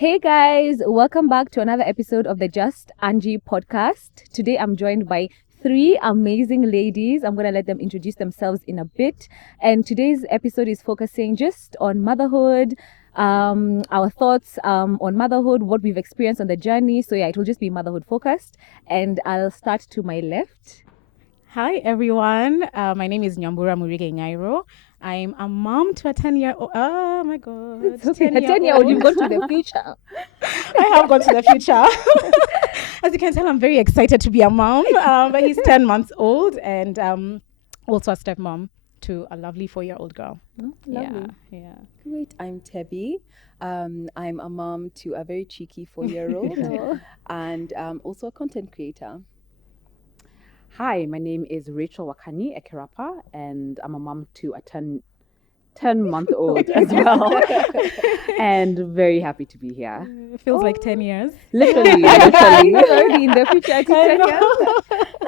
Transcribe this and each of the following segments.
Hey guys, welcome back to another episode of the Just Angie podcast. Today I'm joined by three amazing ladies. I'm going to let them introduce themselves in a bit. And today's episode is focusing just on motherhood, our thoughts on motherhood, what we've experienced on the journey. So yeah, it will just be motherhood focused. And I'll start to my left. Hi everyone, my name is Nyambura Murigi. I'm a mom to a 10-year-old. Oh my God, It's okay. A 10-year-old, you've gone to the future. I have gone to the future. As you can tell, I'm very excited to be a mom. But he's 10 months old and also a stepmom to a lovely 4-year-old girl. Oh, lovely. Yeah. Great. I'm Tebby. I'm a mom to a very cheeky 4-year-old and also a content creator. Hi, my name is Rachel Wakanyi Ekirapa, and I'm a mom to a 10-month-old as well, and very happy to be here. It feels like 10 years. Literally. Already in the future, I think 10 years.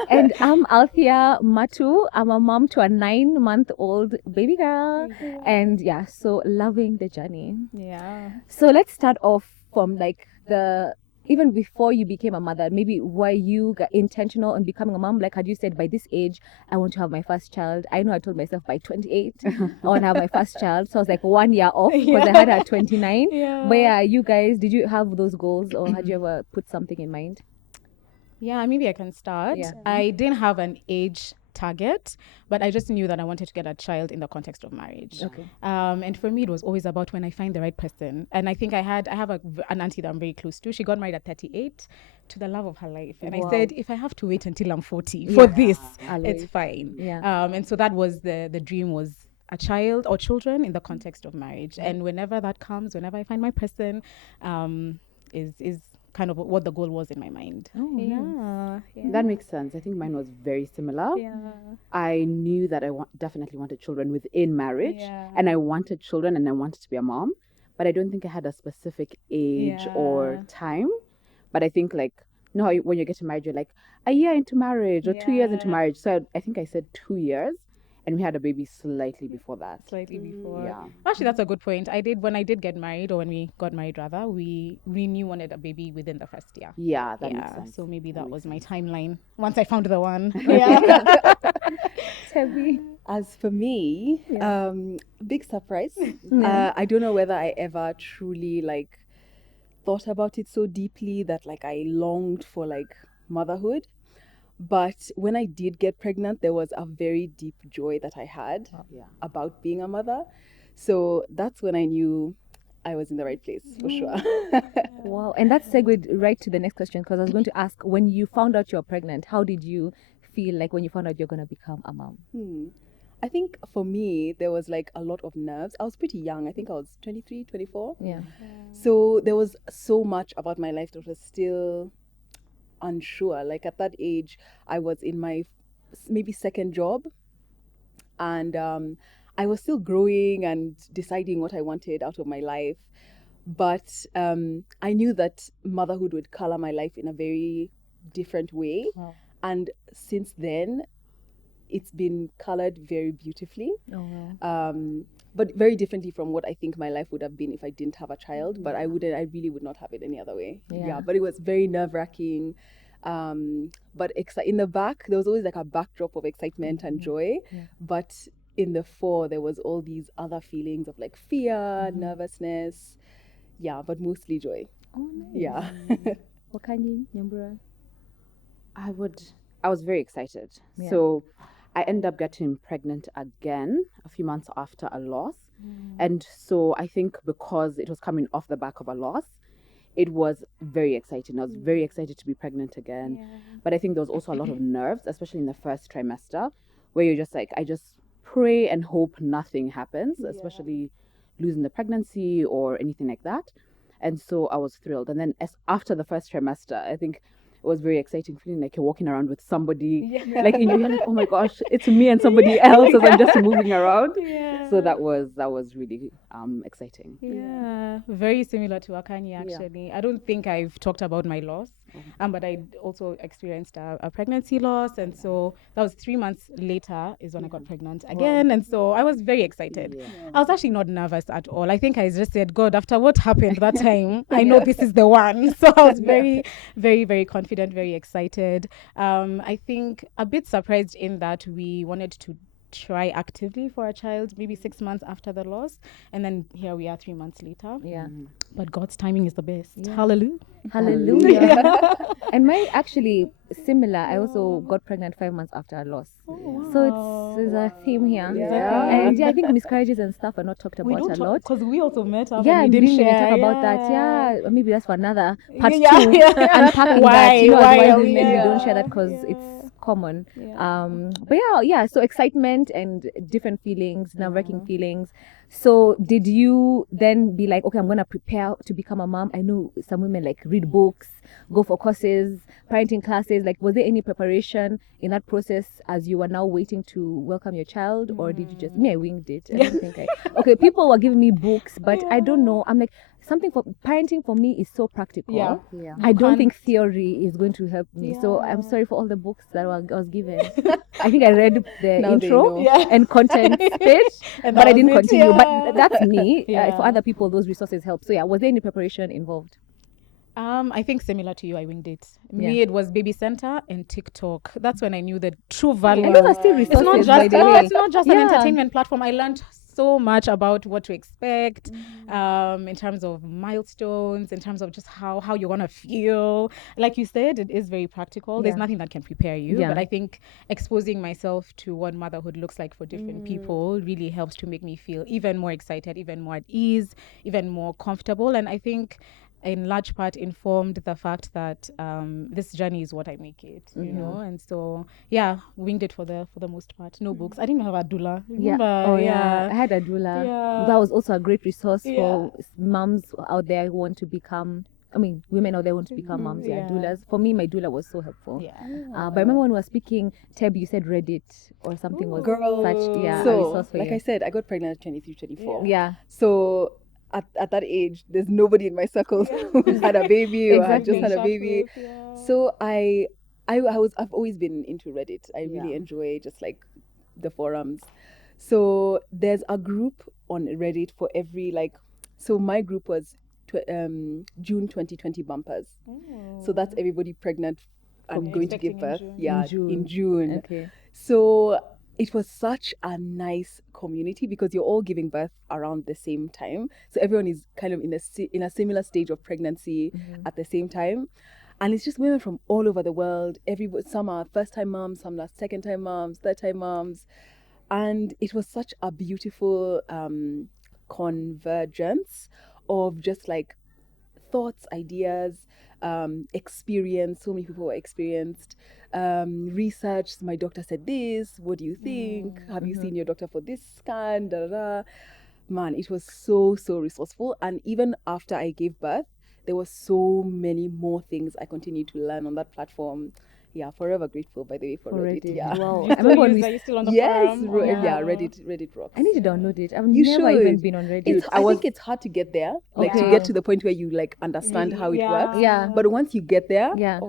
And I'm Althea Matu. I'm a mom to a 9-month-old baby girl. And yeah, so loving the journey. Yeah. So let's start off from even before you became a mother, maybe were you intentional in becoming a mom? Like, had you said, by this age, I want to have my first child? I know I told myself by 28, I want to have my first child. So I was like 1 year off because I had her at 29. Yeah. But yeah, you guys, did you have those goals or had you ever put something in mind? Yeah, maybe I can start. Yeah. I didn't have an age target, but I just knew that I wanted to get a child in the context of marriage. Okay. And for me, it was always about when I find the right person. And I think I have an auntie that I'm very close to. She got married at 38 to the love of her life. And Wow. I said, if I have to wait until I'm 40 for this, I'll it's wait. fine. Yeah. And so that was the dream, was a child or children in the context of marriage. And whenever that comes, whenever I find my person, is kind of what the goal was in my mind. Oh, nice. Yeah. That makes sense. I think mine was very similar. Yeah. I knew that I definitely wanted children within marriage, Yeah. and I wanted children, and I wanted to be a mom, but I don't think I had a specific age or Yeah. time. But I think when you get married, you're like a year into marriage or 2 years into Yeah. marriage. So I think I said 2 years, and we had a baby slightly before that. Slightly before. Yeah. Actually, that's a good point. When I did get married, or when we got married rather, we knew wanted a baby within the first year. Yeah, that makes sense. So maybe that was my makes timeline. Once I found the one. Tebby. As for me, big surprise. Yeah. I don't know whether I ever truly thought about it so deeply that I longed for motherhood. But when I did get pregnant, there was a very deep joy that I had Yeah. about being a mother. So that's when I knew I was in the right place for sure. Wow. And that segued right to the next question because I was going to ask, when you found out you're pregnant, how did you feel like when you found out you're going to become a mom? I think for me, there was a lot of nerves. I was pretty young. I think I was 23, 24. Yeah. So there was so much about my life that was still unsure. At that age, I was in my maybe second job, and I was still growing and deciding what I wanted out of my life. But I knew that motherhood would color my life in a very different way. Wow. And since then, it's been colored very beautifully. Oh, wow. But very differently from what I think my life would have been if I didn't have a child. But I really would not have it any other way. Yeah. But it was very nerve-wracking. But in the back, there was always a backdrop of excitement and joy. Yeah. But in the fore, there was all these other feelings of fear, nervousness. Yeah, but mostly joy. Oh, nice. Yeah. Wakanyi, Nyambura. I was very excited. Yeah. So I ended up getting pregnant again a few months after a loss. And so I think because it was coming off the back of a loss, it was very exciting. I was very excited to be pregnant again. Yeah. But I think there was also a lot of nerves, especially in the first trimester, where you're just I just pray and hope nothing happens, especially losing the pregnancy or anything like that. And so I was thrilled. And then after the first trimester, I think it was very exciting, feeling like you're walking around with somebody, you're oh my gosh, it's me and somebody else as I'm just moving around. Yeah. So that was really exciting. Yeah, very similar to Wakanyi actually. I don't think I've talked about my loss. But I also experienced a pregnancy loss, and so that was 3 months later is when I got pregnant again, and so I was very excited. I was actually not nervous at all. I think I just said, God, after what happened that time, I know this is the one. So I was very, very, very confident, very excited. I think a bit surprised in that we wanted to try actively for a child maybe 6 months after the loss, and then here we are 3 months later. Yeah. But God's timing is the best. Yeah. Hallelujah. Hallelujah. And mine actually similar. I also got pregnant 5 months after a loss. So there's a theme here. Yeah. And yeah, I think miscarriages and stuff are not talked We about don't a lot. because we also met up Yeah, and we we didn't didn't even share. talk about that. Yeah, maybe that's for another part Yeah, 2. yeah. Unpacking Why? that. You know, Why as are why we- women we yeah. don't share that because Yeah. it's common. Yeah. But yeah. So excitement and different feelings, nerve-wracking feelings. So did you then be like, okay, I'm gonna prepare to become a mom? I know some women like read books, go for courses, parenting classes. Like, was there any preparation in that process as you were now waiting to welcome your child, or did you just I winged it? I don't think okay. People were giving me books, but I don't know. I'm like, something for parenting for me is so practical. Yeah. Yeah. I don't can't- think theory is going to help me. So I'm Yeah. sorry for all the books that I was given. I think I read the Now they intro know. Yeah. and content page, And but that I was didn't it, continue. yeah. But that's me. Yeah. For other people, those resources help. So yeah, was there any preparation involved? I think similar to you, I winged it. Me, Yeah. it was Baby Center and TikTok. That's when I knew the true value. And those are still It's resources, not by just the way. it's not just an Yeah. entertainment platform. I learned so much about what to expect, in terms of milestones, in terms of just how you're gonna feel. Like you said, it is very practical. There's Yeah. nothing that can prepare you. Yeah. But I think exposing myself to what motherhood looks like for different people really helps to make me feel even more excited, even more at ease, even more comfortable. And I think in large part informed the fact that this journey is what I make it, you know. And so yeah, winged it for the most part. No books. I didn't even have a doula. Yeah. Remember? Oh yeah. I had a doula. Yeah. That was also a great resource Yeah. for moms out there who want to become. I mean, women out there want to become moms. Yeah, Yeah. doulas. For me, my doula was so helpful. Yeah. But I remember when we were speaking, Tebby, you said Reddit or something was Girl. such a So, resource for like you. I said, I got pregnant at 23, 24. Yeah. So at that age, there's nobody in my circle who's had a baby or had just had a baby. So I've always been into Reddit. I really enjoy just like the forums. So there's a group on Reddit for every so my group was June 2020 bumpers. So that's everybody pregnant and going to give birth. Expecting in June. Yeah, in June. Okay. So it was such a nice community because you're all giving birth around the same time. So everyone is kind of in a similar stage of pregnancy at the same time. And it's just women from all over the world. Some are first-time moms, some are second-time moms, third-time moms. And it was such a beautiful convergence of just like thoughts, ideas, experience. So many people were experienced. Research. My doctor said this. What do you think? Have you seen your doctor for this scan? Da, da, da. Man, it was so resourceful. And even after I gave birth, there were so many more things I continued to learn on that platform. Yeah, forever grateful, by the way, for Reddit. Yeah. Wow. You I remember when are you still on the Yes, forum? Reddit rocks. I need to download it. I've You never even should. been on Reddit. I think it's hard to get there, like to Okay. get to the point where you like understand how it works. Yeah. But once you get there, Yeah.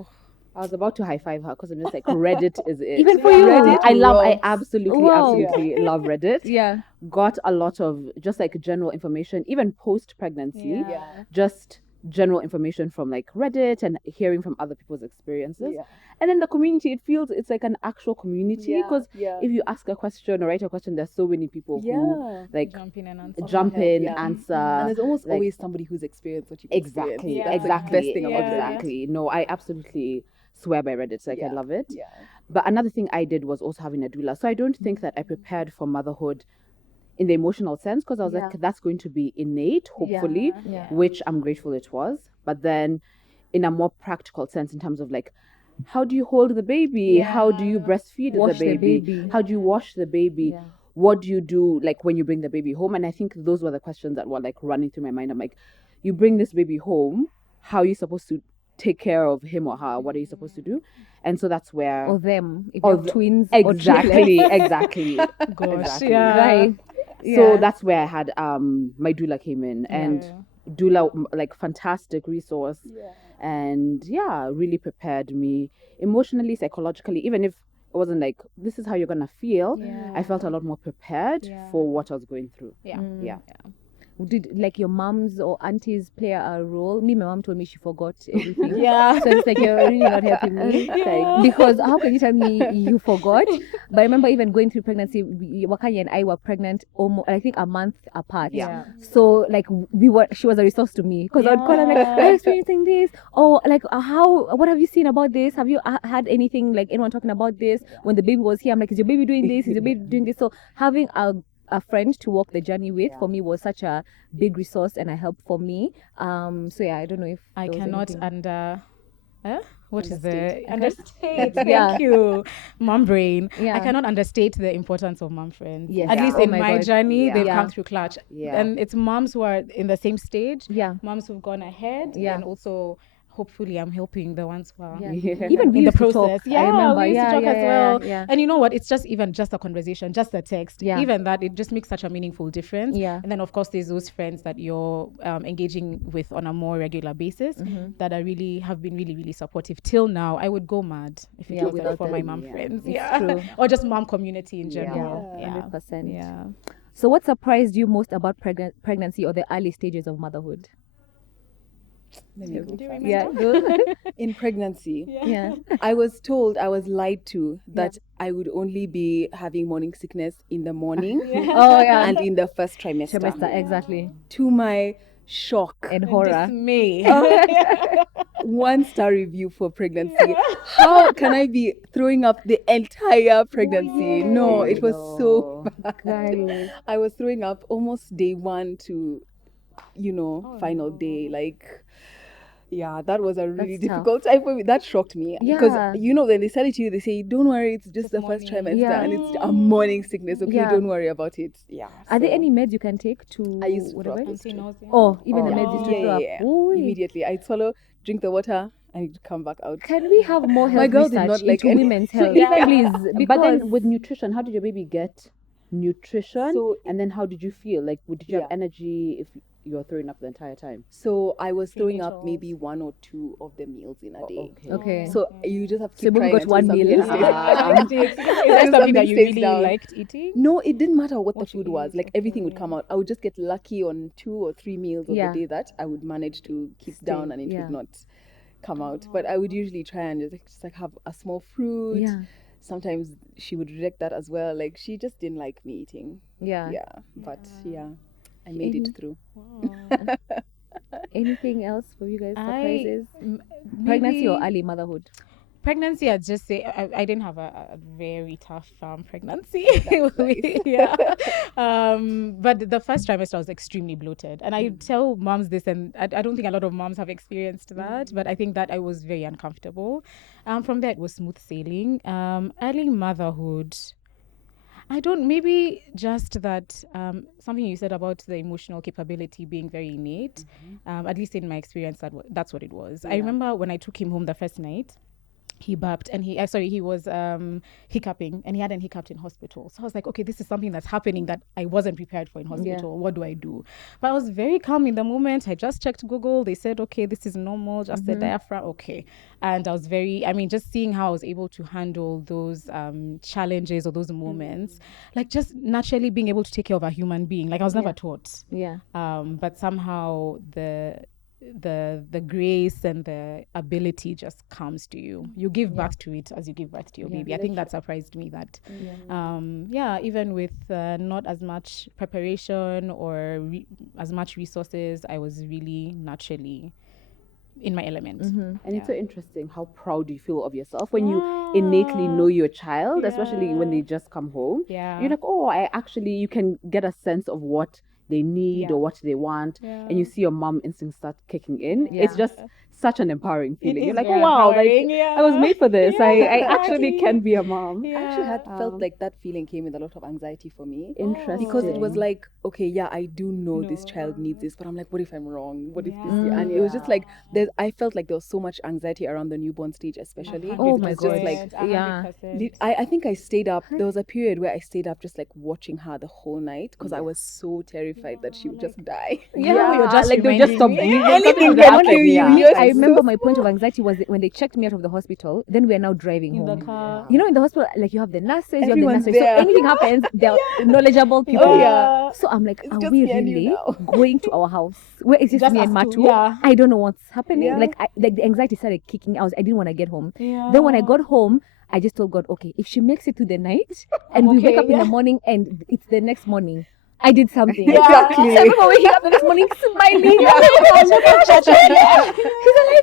I was about to high five her because I'm just like, Reddit is it. Even for you. Reddit I rocks. absolutely Wow. love Reddit. Yeah. Got a lot of just like general information, even post pregnancy, Yeah. just general information from like Reddit and hearing from other people's experiences. Yeah. And then the community, it's like an actual community because yeah. if you ask a question or write a question, there's so many people who Yeah. like Jump in and answer. jump in, Yeah. answer. And there's almost like- always somebody who's experienced what you've Exactly, experienced. That's exactly, the best thing about Reddit. exactly. No, I absolutely swear by Reddit. Like I Yeah. love it. Yeah. But another thing I did was also having a doula. So I don't think that I prepared for motherhood in the emotional sense because I was Yeah. like, that's going to be innate, hopefully, Yeah. which I'm grateful it was. But then in a more practical sense, in terms of like, how do you hold the baby? How do you breastfeed Wash the the baby? baby. How do you wash the baby? Yeah. What do you do like when you bring the baby home? And I think those were the questions that were like running through my mind. I'm like, you bring this baby home, how are you supposed to take care of him or her? What are you supposed to do? And so that's where Or them. If Or you have the- twins. Or exactly, exactly. Gosh, Exactly. yeah. Right. So Yeah. that's where I had my doula came in, and doula, like fantastic resource, and really prepared me emotionally, psychologically. Even if it wasn't like this is how you're gonna feel, I felt a lot more prepared for what I was going through. Yeah. Did like your mums or aunties play a role? Me, my mom told me she forgot everything. So it's like you're really not helping me. Because how can you tell me you forgot? But I remember even going through pregnancy, Wakanyi and I were pregnant almost, I think, a month apart. So like she was a resource to me because I would call her like, I'm experiencing this. Oh, like what have you seen about this? Have you had anything like anyone talking about this? When the baby was here, I'm like, is your baby doing this? Is your baby doing this? So having a friend to walk the journey with for me was such a big resource and a help for me. So I don't know if I there was cannot anything. what is the understate? Yeah. Thank you, mom brain. Yeah. I cannot understate the importance of mom friends. Yes. At least Oh in my my God. journey, they've Yeah. come through clutch. Yeah. And it's moms who are in the same stage. Yeah. Moms who've gone ahead. Yeah. And also, hopefully, I'm helping the ones who are Even we in the used to process. talk. I remember. We used to talk as well. Yeah. And you know what? It's just a conversation, just a text. Yeah. Even that, it just makes such a meaningful difference. Yeah. And then, of course, there's those friends that you're engaging with on a more regular basis that have been really, really supportive. Till now, I would go mad if it wasn't without for my them. mom friends. It's true. Or just mom community in general. 100%. Yeah. So what surprised you most about pregnancy or the early stages of motherhood? Let me go first. Yeah. Go. In pregnancy, Yeah. I was lied to that I would only be having morning sickness in the morning Oh yeah. and in the first trimester. Exactly. To my shock And horror. Me. 1-star review for pregnancy. How can I be throwing up the entire pregnancy? No, it was so bad. Guys. I was throwing up almost day 1 to, final day. Like, yeah, that was a really That's tough. difficult time for me. That shocked me. Yeah. Because, when they sell it to you, they say, don't worry, it's just the first trimester and it's a morning sickness. Okay, Yeah. don't worry about it. Yeah. Are there any meds you can take to I used to whatever? throw up. Anti-nausea. Oh, even the Yeah. meds used to throw up. Yeah. Ooh. Immediately. I'd swallow, drink the water, and it'd come back out. Can we have more health My girl did research not like into any- women's health? Yeah. Please, because But then with nutrition, how did your baby get nutrition? So- and then how did you feel? Like, did you have Yeah. energy if you were throwing up the entire time? So I was throwing up Prenatals. maybe 1 or 2 of the meals in a day. okay. So you just have to So keep you trying got until one something meal. stays- Is that something that you stays really down. liked eating? No, it didn't matter what the What you food was. eat, Like everything would come out. I would just get lucky on 2 or 3 meals of Yeah. the day that I would manage to keep down and it yeah. would not come out. But I would usually try and just have a small fruit. Yeah. Sometimes she would reject that as well. Like she just didn't like me eating. Yeah. But I made it through. Anything else for you guys? Surprises? Maybe Pregnancy or early motherhood? pregnancy, I'd just say I didn't have a very tough pregnancy. But the first trimester was extremely bloated. And I tell moms this, and I don't think a lot of moms have experienced that, but I think that I was very uncomfortable. From there, it was smooth sailing. Early motherhood, maybe just that something you said about the emotional capability being very innate, at least in my experience, that's what it was. I remember when I took him home the first night, he burped and he was hiccuping, and he hadn't hiccuped in hospital. So I was like, okay, this is something that's happening that I wasn't prepared for in hospital. What do I do? But I was very calm in the moment. I just checked Google. They said, okay, this is normal, just the diaphragm. Okay. And I was just seeing how I was able to handle those challenges or those moments, like just naturally being able to take care of a human being. Like I was never taught. Yeah. But somehow the grace and the ability just comes to you. You give birth to it as you give birth to your baby. I think that surprised me that even with not as much preparation or as much resources, I was really naturally in my element. And it's so interesting how proud you feel of yourself when you innately know your child, especially when they just come home. Yeah. You're like, you can get a sense of what they need or what they want, and you see your mom instinct start kicking in. It's just such an empowering feeling. is You're like, oh very wow, like empowering, I was made for this. Yeah, I actually exactly. can be a mom. I actually had felt Um, like that feeling came with a lot of anxiety for me. Interesting. Because it was like, okay, yeah, I do know this child needs this, but I'm like, what if I'm wrong? What if this? And it was just like, I felt like there was so much anxiety around the newborn stage, especially. Oh It my was just God. like, Yeah. I think I stayed up. There was a period where I stayed up just like watching her the whole night because I was so terrified that she would just die. You're just like they'll just stop reminding me. breathing. Something will can happen. kill you. Me, Yes, I it's remember so my point of anxiety was when they checked me out of the hospital. Then we are now driving In the home. car. You know, in the hospital, like you have the nurses, Everyone's So there. anything happens, they're knowledgeable people. Oh, yeah. So I'm like, It's are just we me and you really now. going to our house? Where is just Just me and us two, Matu? yeah. I don't know what's happening. Yeah. Like the anxiety started kicking. I didn't want to get home. Yeah. Then when I got home, I just told God, okay, if she makes it through the night and we wake okay, up in the morning and it's the next morning, I did something. Exactly. So I remember waking up the next morning smiling.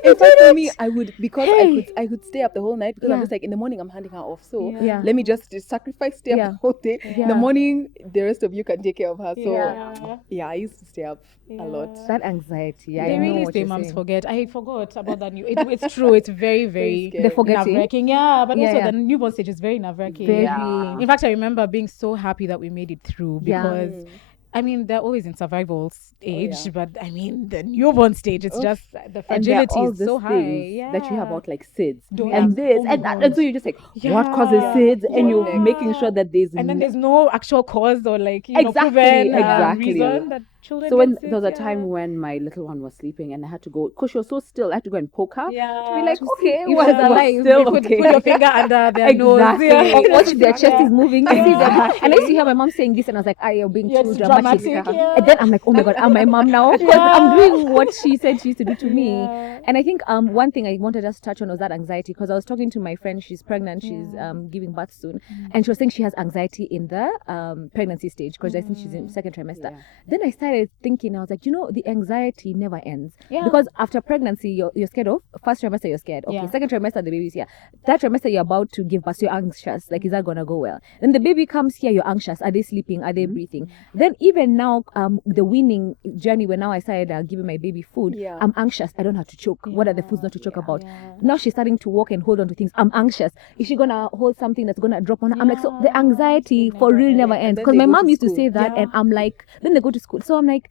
In fact, for me, I would because Hey. I could stay up the whole night because I'm Yeah. just like in the morning I'm handing her off. So Yeah. let me just sacrifice stay up Yeah. the whole day. In Yeah. the morning, the rest of you can take care of her. So Yeah. I used to stay up a lot. That anxiety. I They know really what say you're moms saying. forget. I forgot about that new. It's true. It's very, very scary. The forgetting. nerve-wracking. Yeah, but also Yeah. the newborn stage is very nerve-wracking. Very. In fact, I remember being so happy that we made it through Yeah. because, I mean, they're always in survival stage, yeah. but I mean, the newborn stage, it's just the And there are fragility all is these so high. things Yeah. that you have about like SIDS Don't- and yeah. this Oh my and that. God. And so you're just like, what causes Yeah. SIDS? And you're Yeah. making sure that there's And then no- there's no actual cause or like Exactly, proven exactly. reason that children. So when get there was a sick, time when my little one was sleeping and I had to go, because she was so still, I had to go and poke her. yeah, To be like, to okay, see if was she was alive. still put okay. your finger under their nose. Exactly. Yeah. Or watch their chest is moving. You see them. Exactly. And I used to hear my mom saying this, and I was like, "Ah, you're being Yeah, too it's dramatic." dramatic, yeah. And then I'm like, "Oh my god, I'm my mom now because I'm doing what she said she used to do to me." Yeah. And I think one thing I wanted us to touch on was that anxiety because I was talking to my friend. She's pregnant. She's giving birth soon, and she was saying she has anxiety in the pregnancy stage because I think she's in second trimester. Yeah. Then I started thinking, I was like, you know, the anxiety never ends Yeah. because after pregnancy, you're scared of first trimester. You're scared. Okay, Yeah. second trimester, the baby's here. Third trimester, you're about to give birth. So you're anxious. Like, is that gonna go well? Then the baby comes here. You're anxious. Are they sleeping? Are they breathing? Then even now, the weaning journey where now I started giving my baby food. Yeah. I'm anxious. I don't have to choke. What are the foods not to choke about? Now she's starting to walk and hold on to things. I'm anxious. Is she gonna hold something that's gonna drop on her? I'm like, so the anxiety for real never ends. then Because they my go mom to used to school. say that, and I'm like, then they go to school. So I'm like,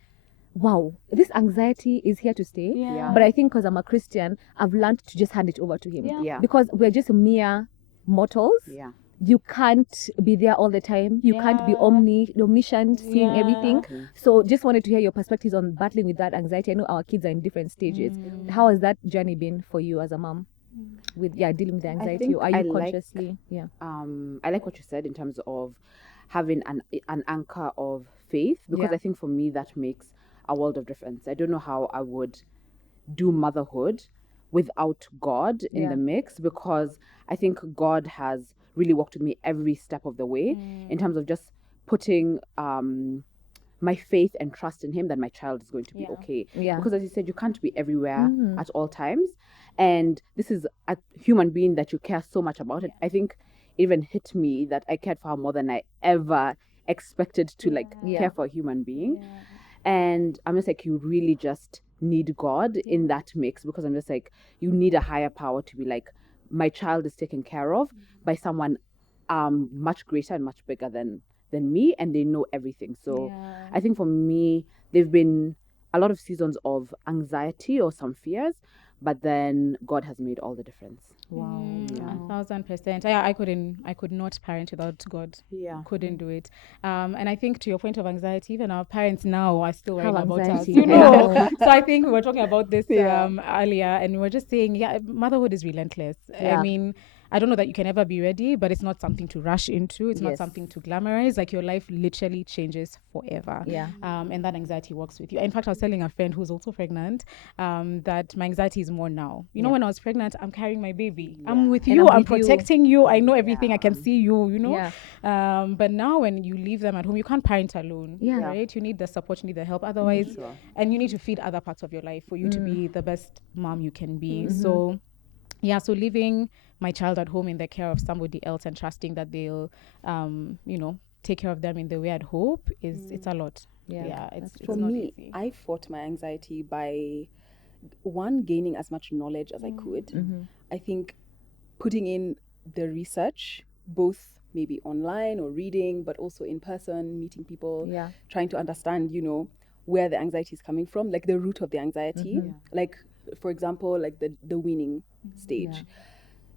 wow, this anxiety is here to stay. Yeah. But I think because I'm a Christian, I've learned to just hand it over to him. Yeah. Because we're just mere mortals. Yeah. You can't be there all the time. You can't be omniscient, seeing everything. So just wanted to hear your perspectives on battling with that anxiety. I know our kids are in different stages. How has that journey been for you as a mom? With dealing with the anxiety. think Are you I like- consciously I like what you said in terms of having an anchor of faith because Yeah. I think for me that makes a world of difference. I don't know how I would do motherhood without God in Yeah. the mix because I think God has really walked with me every step of the way in terms of just putting my faith and trust in him that my child is going to be okay. Yeah. Because as you said, you can't be everywhere at all times. And this is a human being that you care so much about. It. I think it even hit me that I cared for her more than I ever expected to care for a human being. And I'm just like, you really just need God in that mix because I'm just like, you need a higher power to be like, my child is taken care of by someone much greater and much bigger than me, and they know everything. So I think for me, there've been a lot of seasons of anxiety or some fears, but then God has made all the difference. Wow. 1,000%. Yeah, I could not parent without God. Yeah. Couldn't do it. And I think to your point of anxiety, even our parents now are still worrying Have about us. anxiety. You know. Yeah. So I think we were talking about this earlier, and we were just saying, motherhood is relentless. Yeah. I mean, I don't know that you can ever be ready, but it's not something to rush into. It's not Yes. something to glamorize. Like your life literally changes forever. Yeah. And that anxiety works with you. In fact, I was telling a friend who's also pregnant that my anxiety is more now. You know, when I was pregnant, I'm carrying my baby. I'm with And you. I'm I'm with you. protecting you. I know everything. I can see you, you know. Yeah. But now when you leave them at home, you can't parent alone. Yeah. Right? You need the support, you need the help. Otherwise, Sure. and you need to feed other parts of your life for you to be the best mom you can be. So leaving my child at home in the care of somebody else and trusting that they'll, take care of them in the way I'd hope it's a lot. Yeah. It's For not me, easy. I fought my anxiety by gaining as much knowledge as I could. Mm-hmm. I think putting in the research, both maybe online or reading, but also in person, meeting people, Yeah. trying to understand, where the anxiety is coming from, like the root of the anxiety. Mm-hmm. Like, for example, like the weaning stage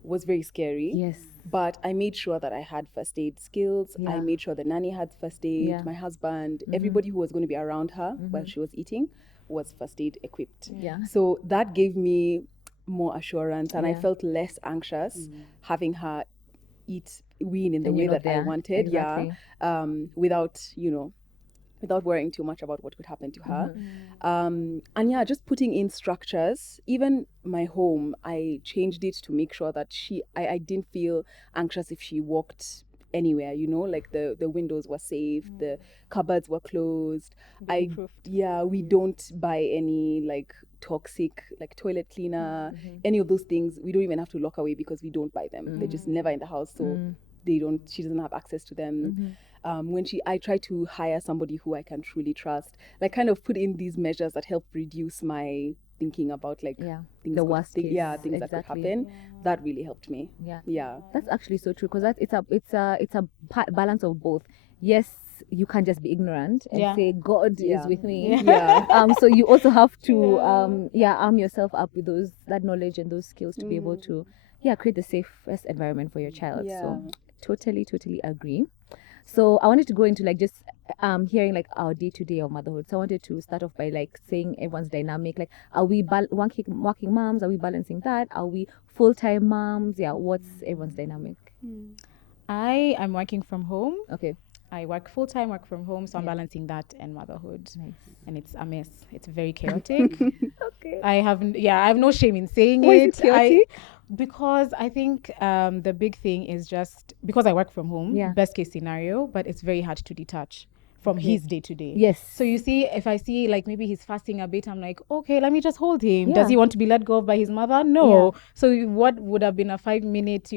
was very scary. Yes. But I made sure that I had first aid skills. I Yeah. made sure the nanny had first aid, Yeah. my husband, everybody who was going to be around her while she was eating was first aid equipped. Yeah. So that gave me more assurance, and I Yeah. felt less anxious having her wean in the And way you're not that I there. wanted. Exactly. Yeah. Without worrying too much about what could happen to her. And yeah, just putting in structures. Even my home, I changed it to make sure that I didn't feel anxious if she walked anywhere, like the windows were safe, the cupboards were closed. We don't buy any like toxic like toilet cleaner, any of those things. We don't even have to lock away because we don't buy them. They're just never in the house, so she doesn't have access to them. I try to hire somebody who I can truly trust, like kind of put in these measures that help reduce my thinking about like things The worst case. that could Exactly. happen. That really helped me. Yeah. That's actually so true, because it's a balance of both. Yes, you can't just be ignorant and say God is with me. So you also have to arm yourself up with that knowledge and those skills to be able to create the safest environment for your child. So totally agree. So I wanted to go into like just hearing like our day-to-day of motherhood. So I wanted to start off by like saying everyone's dynamic. Like, are we working moms? Are we balancing that? Are we full-time moms? Yeah, what's everyone's dynamic? I am working from home. Okay. I work full-time, work from home, so I'm balancing that and motherhood. Nice. And it's a mess. It's very chaotic. Okay. I have no shame in saying Why it. is it chaotic? Because I think the big thing is just because I work from home, best case scenario, but it's very hard to detach from his day to day. Yes. So you see, if I see like maybe he's fasting a bit, I'm like, okay, let me just hold him. Does he want to be let go of by his mother? No. So what would have been a 5-minute,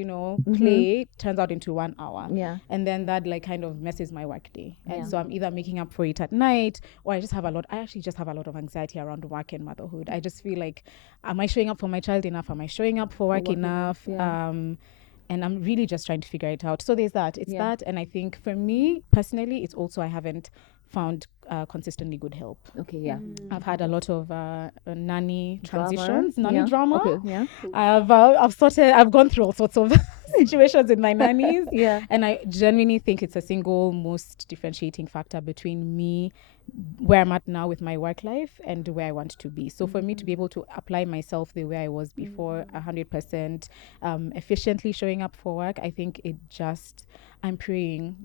play turns out into 1 hour. Yeah. And then that like kind of messes my work day. And so I'm either making up for it at night, or I actually just have a lot of anxiety around work and motherhood. I just feel like, am I showing up for my child enough? Am I showing up for work enough? And I'm really just trying to figure it out. So there's that. It's that. And I think for me personally, it's also I haven't found consistently good help. Okay, yeah. I've had a lot of nanny Drama. transitions, nanny drama. Okay, yeah. I've gone through all sorts of situations with my nannies. And I genuinely think it's a single most differentiating factor between me, where I'm at now with my work life, and where I want to be. So for me to be able to apply myself the way I was before, 100% efficiently showing up for work, I think I'm praying.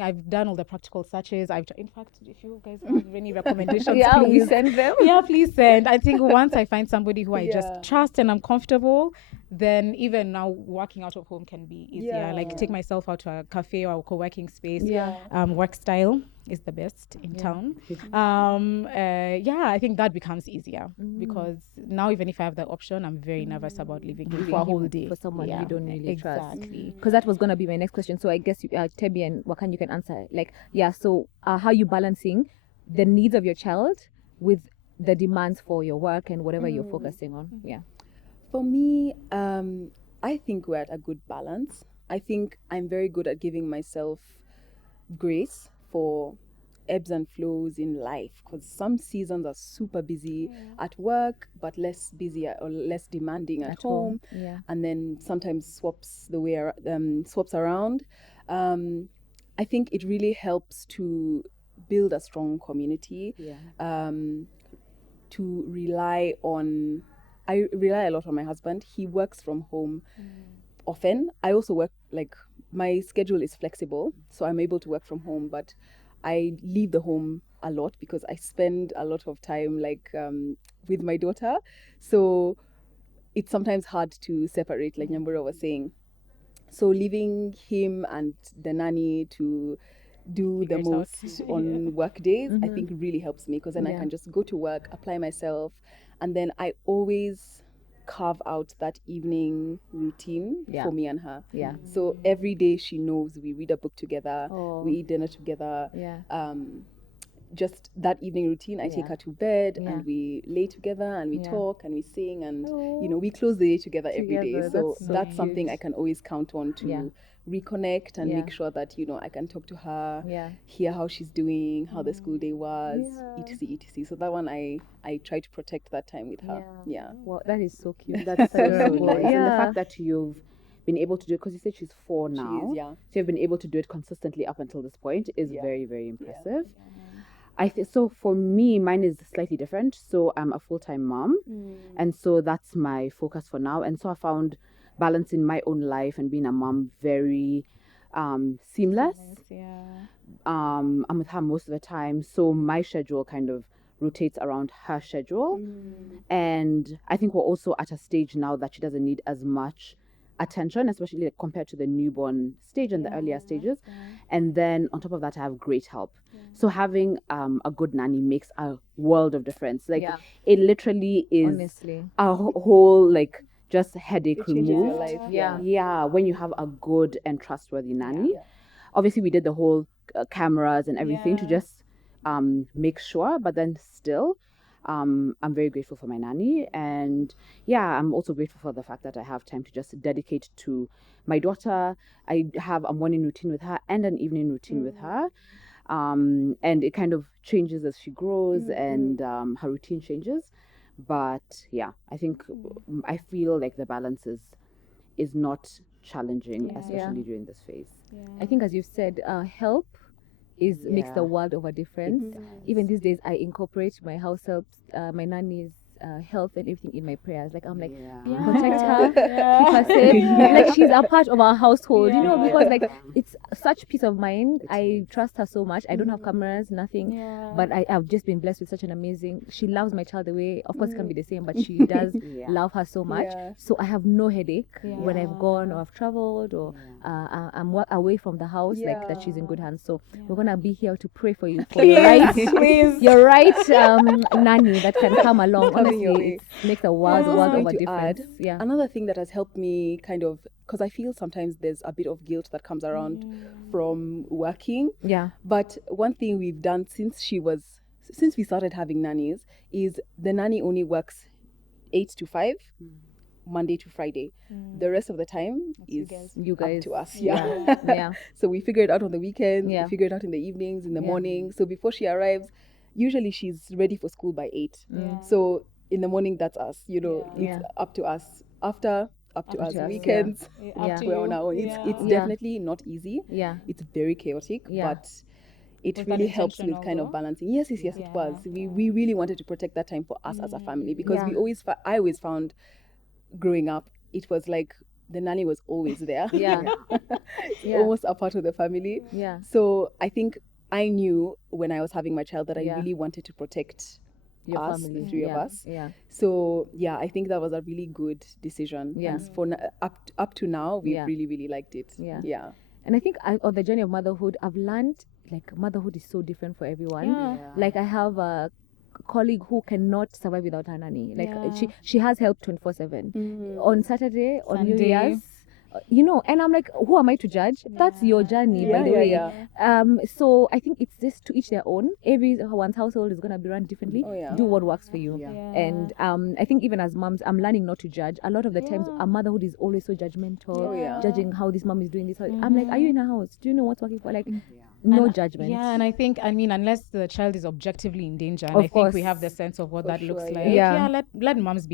I've done all the practical searches. In fact, if you guys have any recommendations, we please send them. please send. I think once I find somebody who I just trust and I'm comfortable, then even now working out of home can be easier. Like take myself out to a cafe or a co-working space. Work style is the best in town. I think that becomes easier because now even if I have the option, I'm very nervous about leaving him for a whole day. For someone you don't really trust. Exactly. Because that was going to be my next question. So I guess Tebby and Wakanyi, you can answer. Like, so how are you balancing the needs of your child with the demands for your work and whatever you're focusing on? Yeah. For me, I think we're at a good balance. I think I'm very good at giving myself grace for ebbs and flows in life, because some seasons are super busy at work but less busy or less demanding at home. And then sometimes swaps around. I think it really helps to build a strong community, to rely on. I rely a lot on my husband. He works from home often. I also work, like, my schedule is flexible, so I'm able to work from home, but I leave the home a lot because I spend a lot of time with my daughter. So it's sometimes hard to separate, like Nyambura was saying. So leaving him and the nanny to do the most on work days, I think really helps me, because then I can just go to work, apply myself, and then I always carve out that evening routine for me and her. So every day she knows we read a book together, we eat dinner together. just that evening routine, I take Yeah. her to bed Yeah. and we lay together and we Yeah. talk and we sing and Oh. we close the day together every day. Together, So that's so that's something cute. I can always count on to Yeah. reconnect and Yeah. make sure that I can talk to her, Yeah. hear how she's doing, how the school day was, Yeah. etc. So that one I try to protect that time with her. Yeah. Well, that is so cute. That's so Adorable. nice. And the Yeah. fact that you've been able to do it, because you said she's 4 She now, is, yeah. so you've been able to do it consistently up until this point is Yeah. very, very impressive. I think so. For me, mine is slightly different. So I'm a full-time mom, and so that's my focus for now. And so I found balancing my own life and being a mom very seamless. Yeah. I'm with her most of the time, so my schedule kind of rotates around her schedule. And I think we're also at a stage now that she doesn't need as much attention, especially like compared to the newborn stage and the earlier stages. And then on top of that, I have great help. So having a good nanny makes a world of difference. Like Yeah. it literally is Honestly. a whole like just headache It changes your removed. life. Yeah. Yeah, when you have a good and trustworthy nanny. Obviously, we did the whole cameras and everything to just make sure, but then still, I'm very grateful for my nanny. And yeah, I'm also grateful for the fact that I have time to just dedicate to my daughter. I have a morning routine with her and an evening routine with her. And it kind of changes as she grows and her routine changes. But yeah, I think I feel like the balance is not challenging, especially during this phase. I think, as you've said, help makes the Yeah. world of a difference. Even these days, I incorporate my house helps, my nanny's health and everything in my prayers. Like I'm like, protect her, keep her safe. Like she's a part of our household, because like it's such peace of mind. I trust her so much. I don't have cameras, nothing, but I've just been blessed with such an amazing. She loves my child away. Of course, it can be the same, but she does love her so much. Yeah. So I have no headache when I've gone or I've traveled or I'm away from the house. Like that, she's in good hands. So we're gonna be here to pray for you for your right, Please. your right nanny that can come along. Coming your Honestly, way. it makes a I world was of going a to difference. add, Yeah. another thing that has helped me kind of, because I feel sometimes there's a bit of guilt that comes around from working. Yeah. But one thing we've done since we started having nannies is the nanny only works 8 to 5, Monday to Friday. The rest of the time is You guys. up to us. Yeah. Yeah. So we figure it out on the weekends, Yeah. we figure it out in the evenings, in the Yeah. morning. So before she arrives, usually she's ready for school by 8. Mm. So in the morning, that's us. Yeah. It's up to us. After, up to us. to us, Weekends, Yeah. we're on our own. It's Yeah. definitely not easy. Yeah. It's very chaotic, Yeah. but it Was that really helps with intentional kind of though? balancing. Yes, it was. We really wanted to protect that time for us as a family because Yeah. I always found growing up, it was like the nanny was always there. Yeah. It's Yeah. almost a part of the family. Yeah. So I think I knew when I was having my child that I Yeah. really wanted to protect Your us, family. the three of Yeah. us. Yeah. So yeah, I think that was a really good decision. Yeah. And for up to now, we've Yeah. really liked it. Yeah. Yeah. And I think on the journey of motherhood, I've learned like motherhood is so different for everyone. Like I have a colleague who cannot survive without her nanny. Like she has help 24/7. On Saturday, on New Sunday. Year's, and I'm like, who am I to judge? That's your journey, by the way. So I think it's just to each their own. Everyone's household is gonna be run differently. Oh, yeah. Do what works for you. Yeah. And I think even as moms, I'm learning not to judge. A lot of the times, our motherhood is always so judgmental, Oh, yeah. judging how this mom is doing this. I'm like, are you in a house? Do you know what's working for? Like, no judgment. Yeah, and I think, unless the child is objectively in danger, and Of I think we course. have the sense of what For that looks sure, like. yeah. Let moms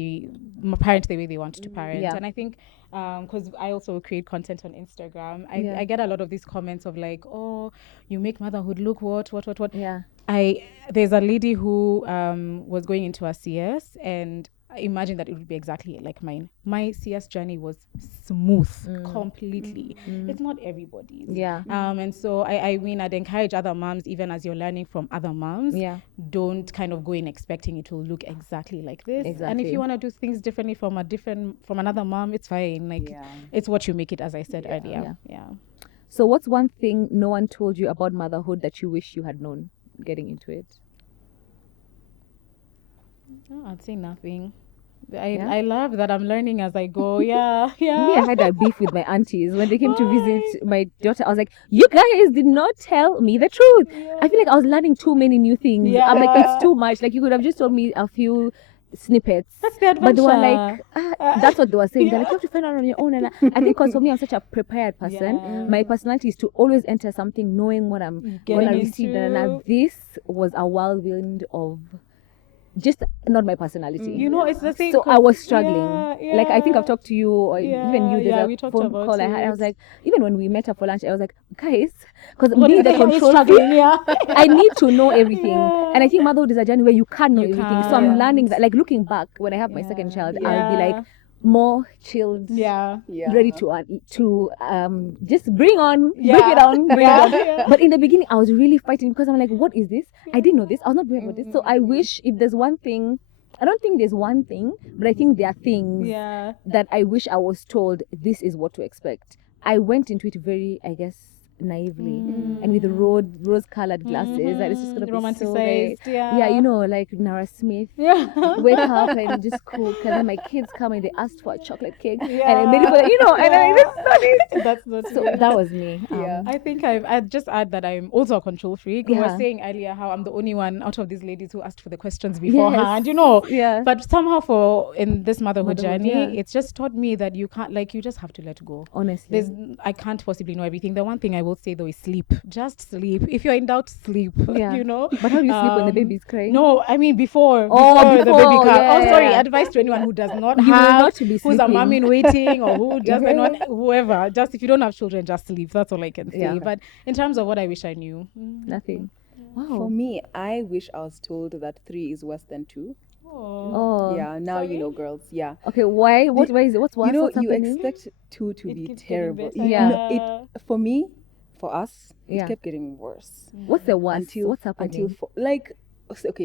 parent the way they want to parent. Yeah. And I think, because I also create content on Instagram, Yeah. I get a lot of these comments of like, oh, you make motherhood look what. Yeah. There's a lady who was going into a CS, and I imagine that it would be exactly like mine. My CS journey was smooth, completely. It's not everybody's. Yeah. And so I mean, I'd encourage other moms, even as you're learning from other moms, Yeah. don't kind of go in expecting it will look exactly like this. And if Exactly. you want to do things differently from another mom, it's fine. Like it's what you make it, as I said earlier. Yeah. So what's one thing no one told you about motherhood that you wish you had known getting into it? Oh, I'd say nothing. I love that I'm learning as I go. Yeah. Me, I had a beef with my aunties when they came to visit my daughter. I was like, you guys did not tell me the truth. I feel like I was learning too many new things. I'm like, it's too much. Like, you could have just told me a few snippets. That's the adventure. But they were like, that's what they were saying. They're like, you have to find out on your own. And I think because for me, I'm such a prepared person. My personality is to always enter something knowing what I'm going to receive. And this was a whirlwind of just not my personality. You know, it's the same. So I was struggling. Yeah. Like, I think I've talked to you, or even you, there's we a talked phone about call I had. I it. was like, even when we met up for lunch, I was like, guys, because me, the control freak, I need to know everything. And I think motherhood is a journey where you can't know everything. So I'm learning that, like, looking back, when I have my second child, I'll be like, more chilled, ready to just bring it on. But in the beginning, I was really fighting because I'm like, what is this? I didn't know this. I was not prepared for this. So I wish, if there's one thing, I don't think there's one thing, but I think there are things that I wish I was told this is what to expect. I went into it very, I guess, naively and with rose-colored glasses, and it's just gonna be so very, you know, like Nara Smith. Wake up and just cook, and then my kids come and they asked for a chocolate cake, and I made it for them, you know, and I that's not it. That's not so it. That was me. I think I'd just add that I'm also a control freak. We were saying earlier how I'm the only one out of these ladies who asked for the questions beforehand, you know. But somehow in this motherhood journey, it's just taught me that you can't, like, you just have to let go. Honestly, I can't possibly know everything. The one thing I will say though is sleep. Just sleep. If you're in doubt, sleep. You know. But how do you sleep when the baby's crying? No, I mean before the baby comes. Sorry. Advice to anyone who does not have, who's a mom in waiting, or who doesn't want, whoever. Just if you don't have children, just sleep. That's all I can say. But in terms of what I wish I knew, nothing. Wow. For me, I wish I was told that 3 is worse than 2. Yeah, now you know, girls. Yeah. Okay, why? Why is it? What's worse? You know, what's you happening? expect 2 to be terrible. Yeah. For me, for us, it kept getting worse. What's the worst? What's happening?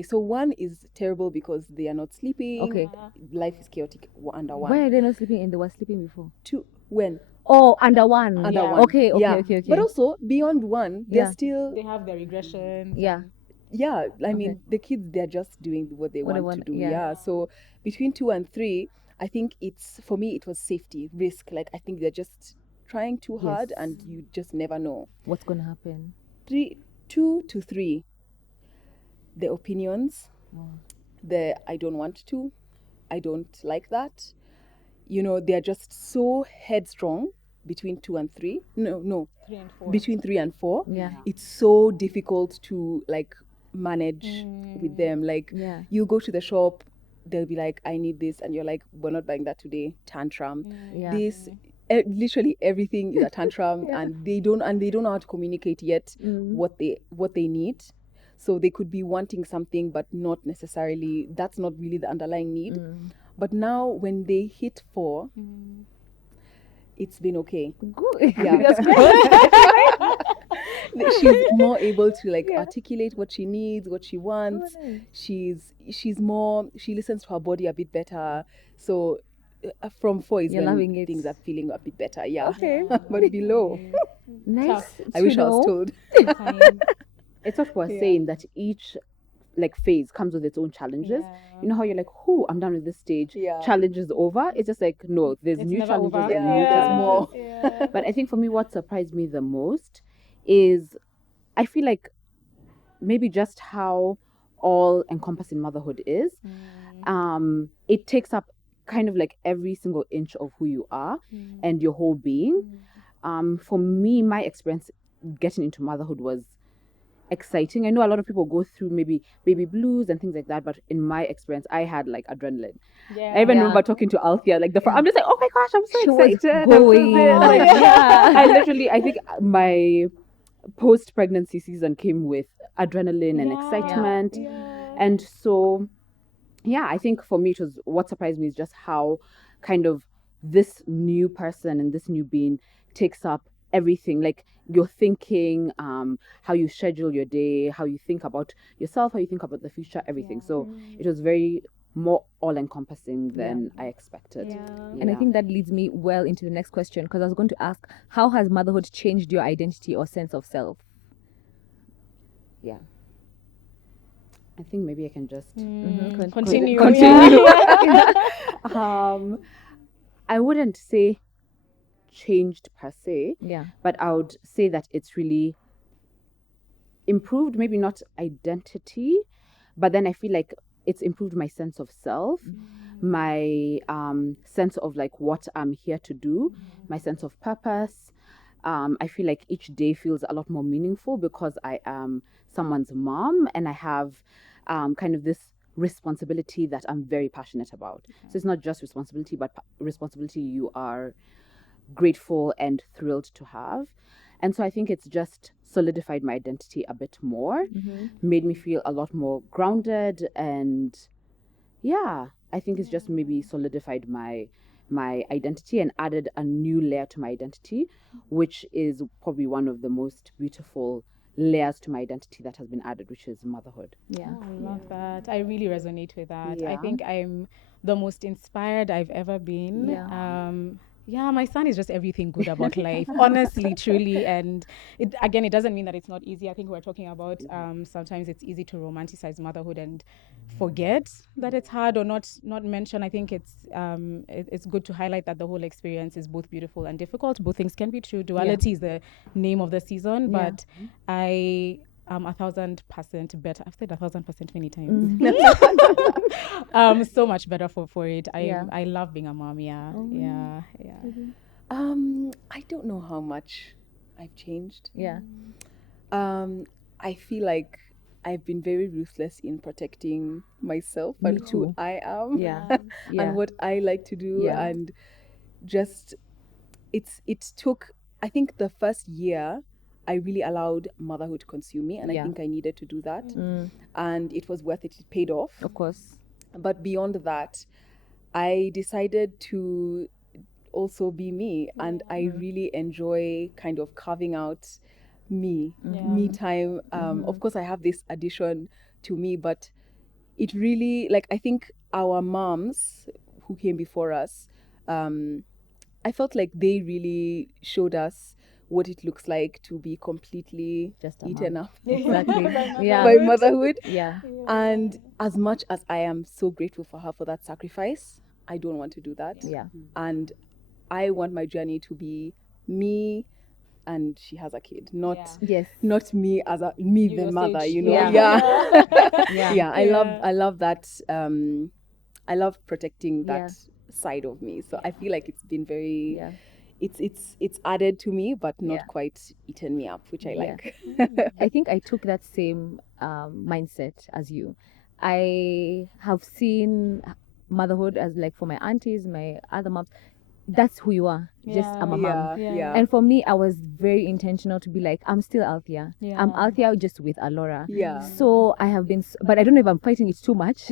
So 1 is terrible because they are not sleeping. Okay. Life is chaotic under 1. Why are they not sleeping and they were sleeping before? 2, when? Oh, under 1. Under 1. Okay. But also, beyond 1, they're still... They have their regression. Yeah, I mean, the kids, they're just doing what they want to do. Yeah. So between 2 and 3, I think for me, it was safety, risk. Like, I think they're just trying too hard and you just never know what's going to happen. 2 to 3, the opinions, the I don't want to, I don't like that. You know, they're just so headstrong between 2 and 3. No. 3 and 4. Between 3 and 4. Yeah. It's so difficult to, like, manage with them. Like, you go to the shop, they'll be like, I need this, and you're like, we're not buying that today. Tantrum. This literally everything is a tantrum. And they don't know how to communicate yet what they need. So they could be wanting something but not necessarily, that's not really the underlying need. But now when they hit 4, it's been okay. Good. She's more able to, like, articulate what she needs, what she wants. She listens to her body a bit better. So from 4 is when things are feeling a bit better. But below, nice. I wish I was told. It's what we're saying, that each, like, phase comes with its own challenges. You know how you're like, I'm done with this stage. Challenge is over. It's just like, no, there's new challenges and new challenges. But I think for me, what surprised me the most is, I feel like maybe just how all encompassing motherhood is. It takes up kind of like every single inch of who you are and your whole being. For me, my experience getting into motherhood was exciting. I know a lot of people go through maybe baby blues and things like that, but in my experience, I had, like, adrenaline. I even remember talking to Althea, like, I'm just like, oh my gosh, I'm so excited. I think my post-pregnancy season came with adrenaline and excitement. And so, I think for me, what surprised me is just how kind of this new person and this new being takes up everything, like your thinking, how you schedule your day, how you think about yourself, how you think about the future, everything. So it was very more all-encompassing than I expected. And I think that leads me well into the next question, because I was going to ask, how has motherhood changed your identity or sense of self? I think maybe I can just continue. I wouldn't say changed per se, Yeah. but I would say that it's really improved, maybe not identity, but then I feel like it's improved my sense of self, my sense of like what I'm here to do, my sense of purpose. I feel like each day feels a lot more meaningful because I am someone's mom and I have kind of this responsibility that I'm very passionate about. So it's not just responsibility, but responsibility you are grateful and thrilled to have. And so I think it's just solidified my identity a bit more, made me feel a lot more grounded, and yeah, I think it's just maybe solidified my identity and added a new layer to my identity, which is probably one of the most beautiful layers to my identity that has been added, which is motherhood. Yeah. Oh, I love that. I really resonate with that. I Yeah. think I'm the most inspired I've ever been. Yeah, my son is just everything good about life, honestly, truly. And it doesn't mean that it's not easy. I think we're talking about sometimes it's easy to romanticize motherhood and forget that it's hard or not mention. I think it's good to highlight that the whole experience is both beautiful and difficult. Both things can be true. Duality is the name of the season, but I am 1,000% better. I've said 1,000% many times. So much better for it. I love being a mom. Yeah. I don't know how much I've changed. Yeah. I feel like I've been very ruthless in protecting myself and who I am. Yeah. And what I like to do. Yeah. And just it took, I think the first year I really allowed motherhood to consume me, and I think I needed to do that. And it was worth it. It paid off. Of course. But beyond that, I decided to also be me, and I really enjoy kind of carving out me time. Of course I have this addition to me, but it really, like, I think our moms who came before us, I felt like they really showed us what it looks like to be completely Just a eaten mom. up Exactly. Yeah. by motherhood. Yeah. And as much as I am so grateful for her for that sacrifice, I don't want to do that. Yeah. And I want my journey to be me and she has a kid, not Yes. not me as a me You the your mother, stage. you know. Yeah. Yeah. I love that. I love protecting that side of me. So I feel like it's been very it's added to me, but not quite eaten me up, which I like. I think I took that same mindset as you. I have seen motherhood as like for my aunties, my other moms, that's who you are. Just I'm a mom. Yeah. And for me, I was very intentional to be like, I'm still Althea. Yeah. I'm Althea just with Alora. Yeah. So I have been, but I don't know if I'm fighting it too much.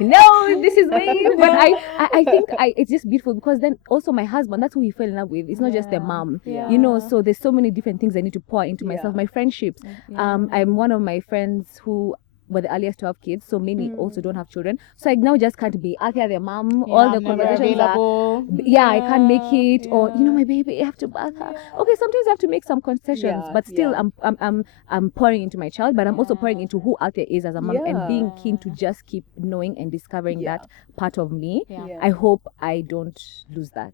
No, this is me. But I think it's just beautiful because then also my husband, that's who he fell in love with. It's not just a mom, you know. So there's so many different things I need to pour into myself. My friendships. I'm one of my friends who were the earliest to have kids, so many also don't have children. So I now just can't be Althea their mom. All the conversations are, I can't make it, or you know, my baby, I have to bath her. Okay, sometimes I have to make some concessions, but still, I'm pouring into my child, but I'm also pouring into who Althea is as a mom, and being keen to just keep knowing and discovering that part of me. I hope I don't lose that.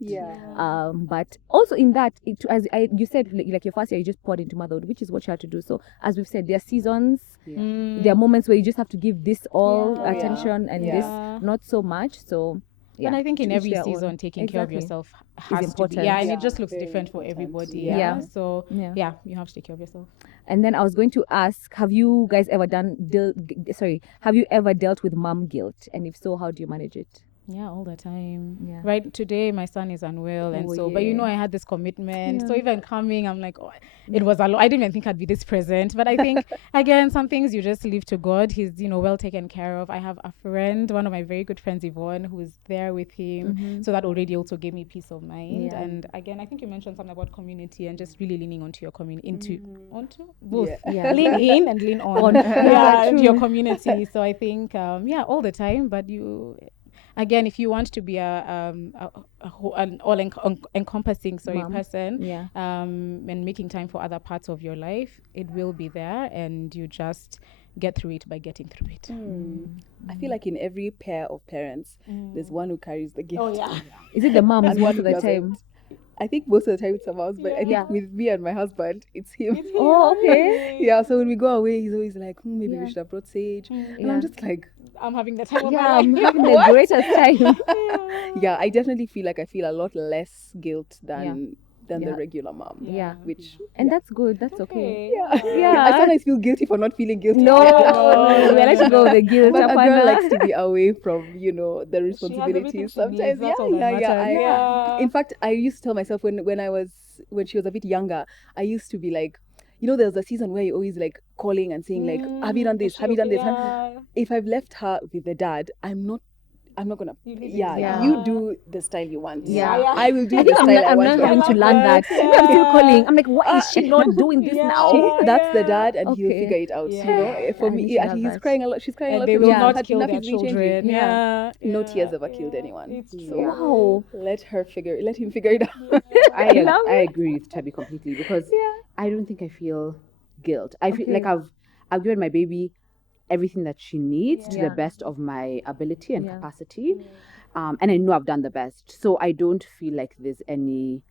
But also in that, you said, like your first year, you just poured into motherhood, which is what you had to do. So as we've said, there are seasons. There are moments where you just have to give this all attention and this not so much. So and I think in every season, taking care of yourself has important. to be. And it just looks different for everybody. So you have to take care of yourself. And then I was going to ask, have you guys ever have you ever dealt with mom guilt? And if so, how do you manage it? Yeah, all the time. Right, today my son is unwell, and but I had this commitment. So even coming, I'm like, it was a lot. I didn't even think I'd be this present. But I think again, some things you just leave to God. He's well taken care of. I have a friend, one of my very good friends, Yvonne, who's there with him. So that already also gave me peace of mind. And again, I think you mentioned something about community and just really leaning onto your community, onto both. Lean in and lean on. Into your community. So I think all the time. But again, if you want to be an all-encompassing person, and making time for other parts of your life, it will be there, and you just get through it by getting through it. I feel like in every pair of parents, there's one who carries the gift. Oh yeah. Is it the moms And most one of who the doesn't. time? I think most of the time it's a mouse, but I think Yeah. with me and my husband, it's him. Oh, okay. Yeah, so when we go away, he's always like, maybe Yeah. we should have brought Sage. And Yeah. I'm just like, I'm having the time of Yeah, my I'm life. having the greatest time. yeah, I definitely feel like I feel a lot less guilt than Yeah. the regular mom. Yeah. Which And that's good. That's okay. yeah. I sometimes feel guilty for not feeling guilty. No, we let you go with the guilt. But a girl Apana. likes to be away from, the everything responsibilities. she needs, Sometimes, that's all that matters. In fact, I used to tell myself when she was a bit younger, I used to be like, there was a season where you always like calling and saying like, have you done this? Have you done this? If I've left her with the dad, I'm not gonna. Yeah. You do the style you want. Yeah. I will do I the think style I I'm want. not having to learn that. I'm still calling. I'm like, why is she not doing this now? That's the dad, and he'll Okay. figure it out. Yeah. For I me, need to learn he's that. crying a lot. She's crying a And lot. they because will she's not had kill enough their is being changing. children. Yeah. No tears ever killed anyone. It's So true. Wow. let him figure it out. I agree with Tebby completely because Yeah. I don't think I feel guilt. I feel Okay. like I've given my baby everything that she needs to Yeah. the best of my ability and Yeah. capacity, and I know I've done the best. So I don't feel like there's any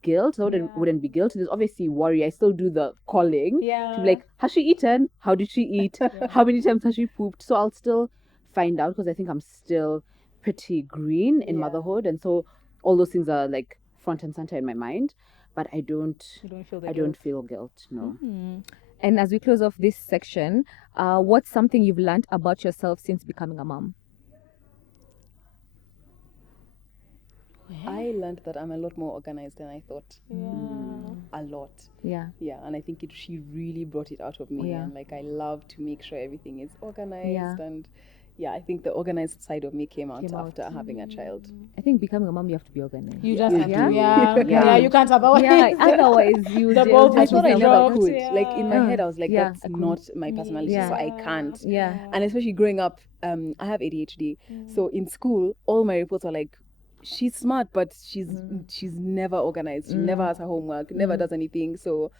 guilt. So wouldn't be guilt. There's obviously worry. I still do the calling. Yeah. To be like, has she eaten? How did she eat? How many times has she pooped? So I'll still find out because I think I'm still pretty green in motherhood, and so all those things are like front and center in my mind. But I don't feel guilt. No. And as we close off this section, what's something you've learned about yourself since becoming a mom? I learned that I'm a lot more organized than I thought. A lot. Yeah. Yeah, and I think she really brought it out of me. Yeah. And like I love to make sure everything is organized. Yeah. And I think the organized side of me came out Came out. after having a child. I think becoming a mom, you have to be organized. You just have Yeah? to. Yeah. Yeah. You can't otherwise. Yeah, otherwise you The just ball I just thought I dropped. never could. Yeah. Like in my head, I was like, Yeah, that's I couldn't. not my personality, Yeah. so I can't. Yeah. And especially growing up, I have ADHD. So in school, all my reports are like, she's smart, but she's never organized. She never has her homework, never does anything. So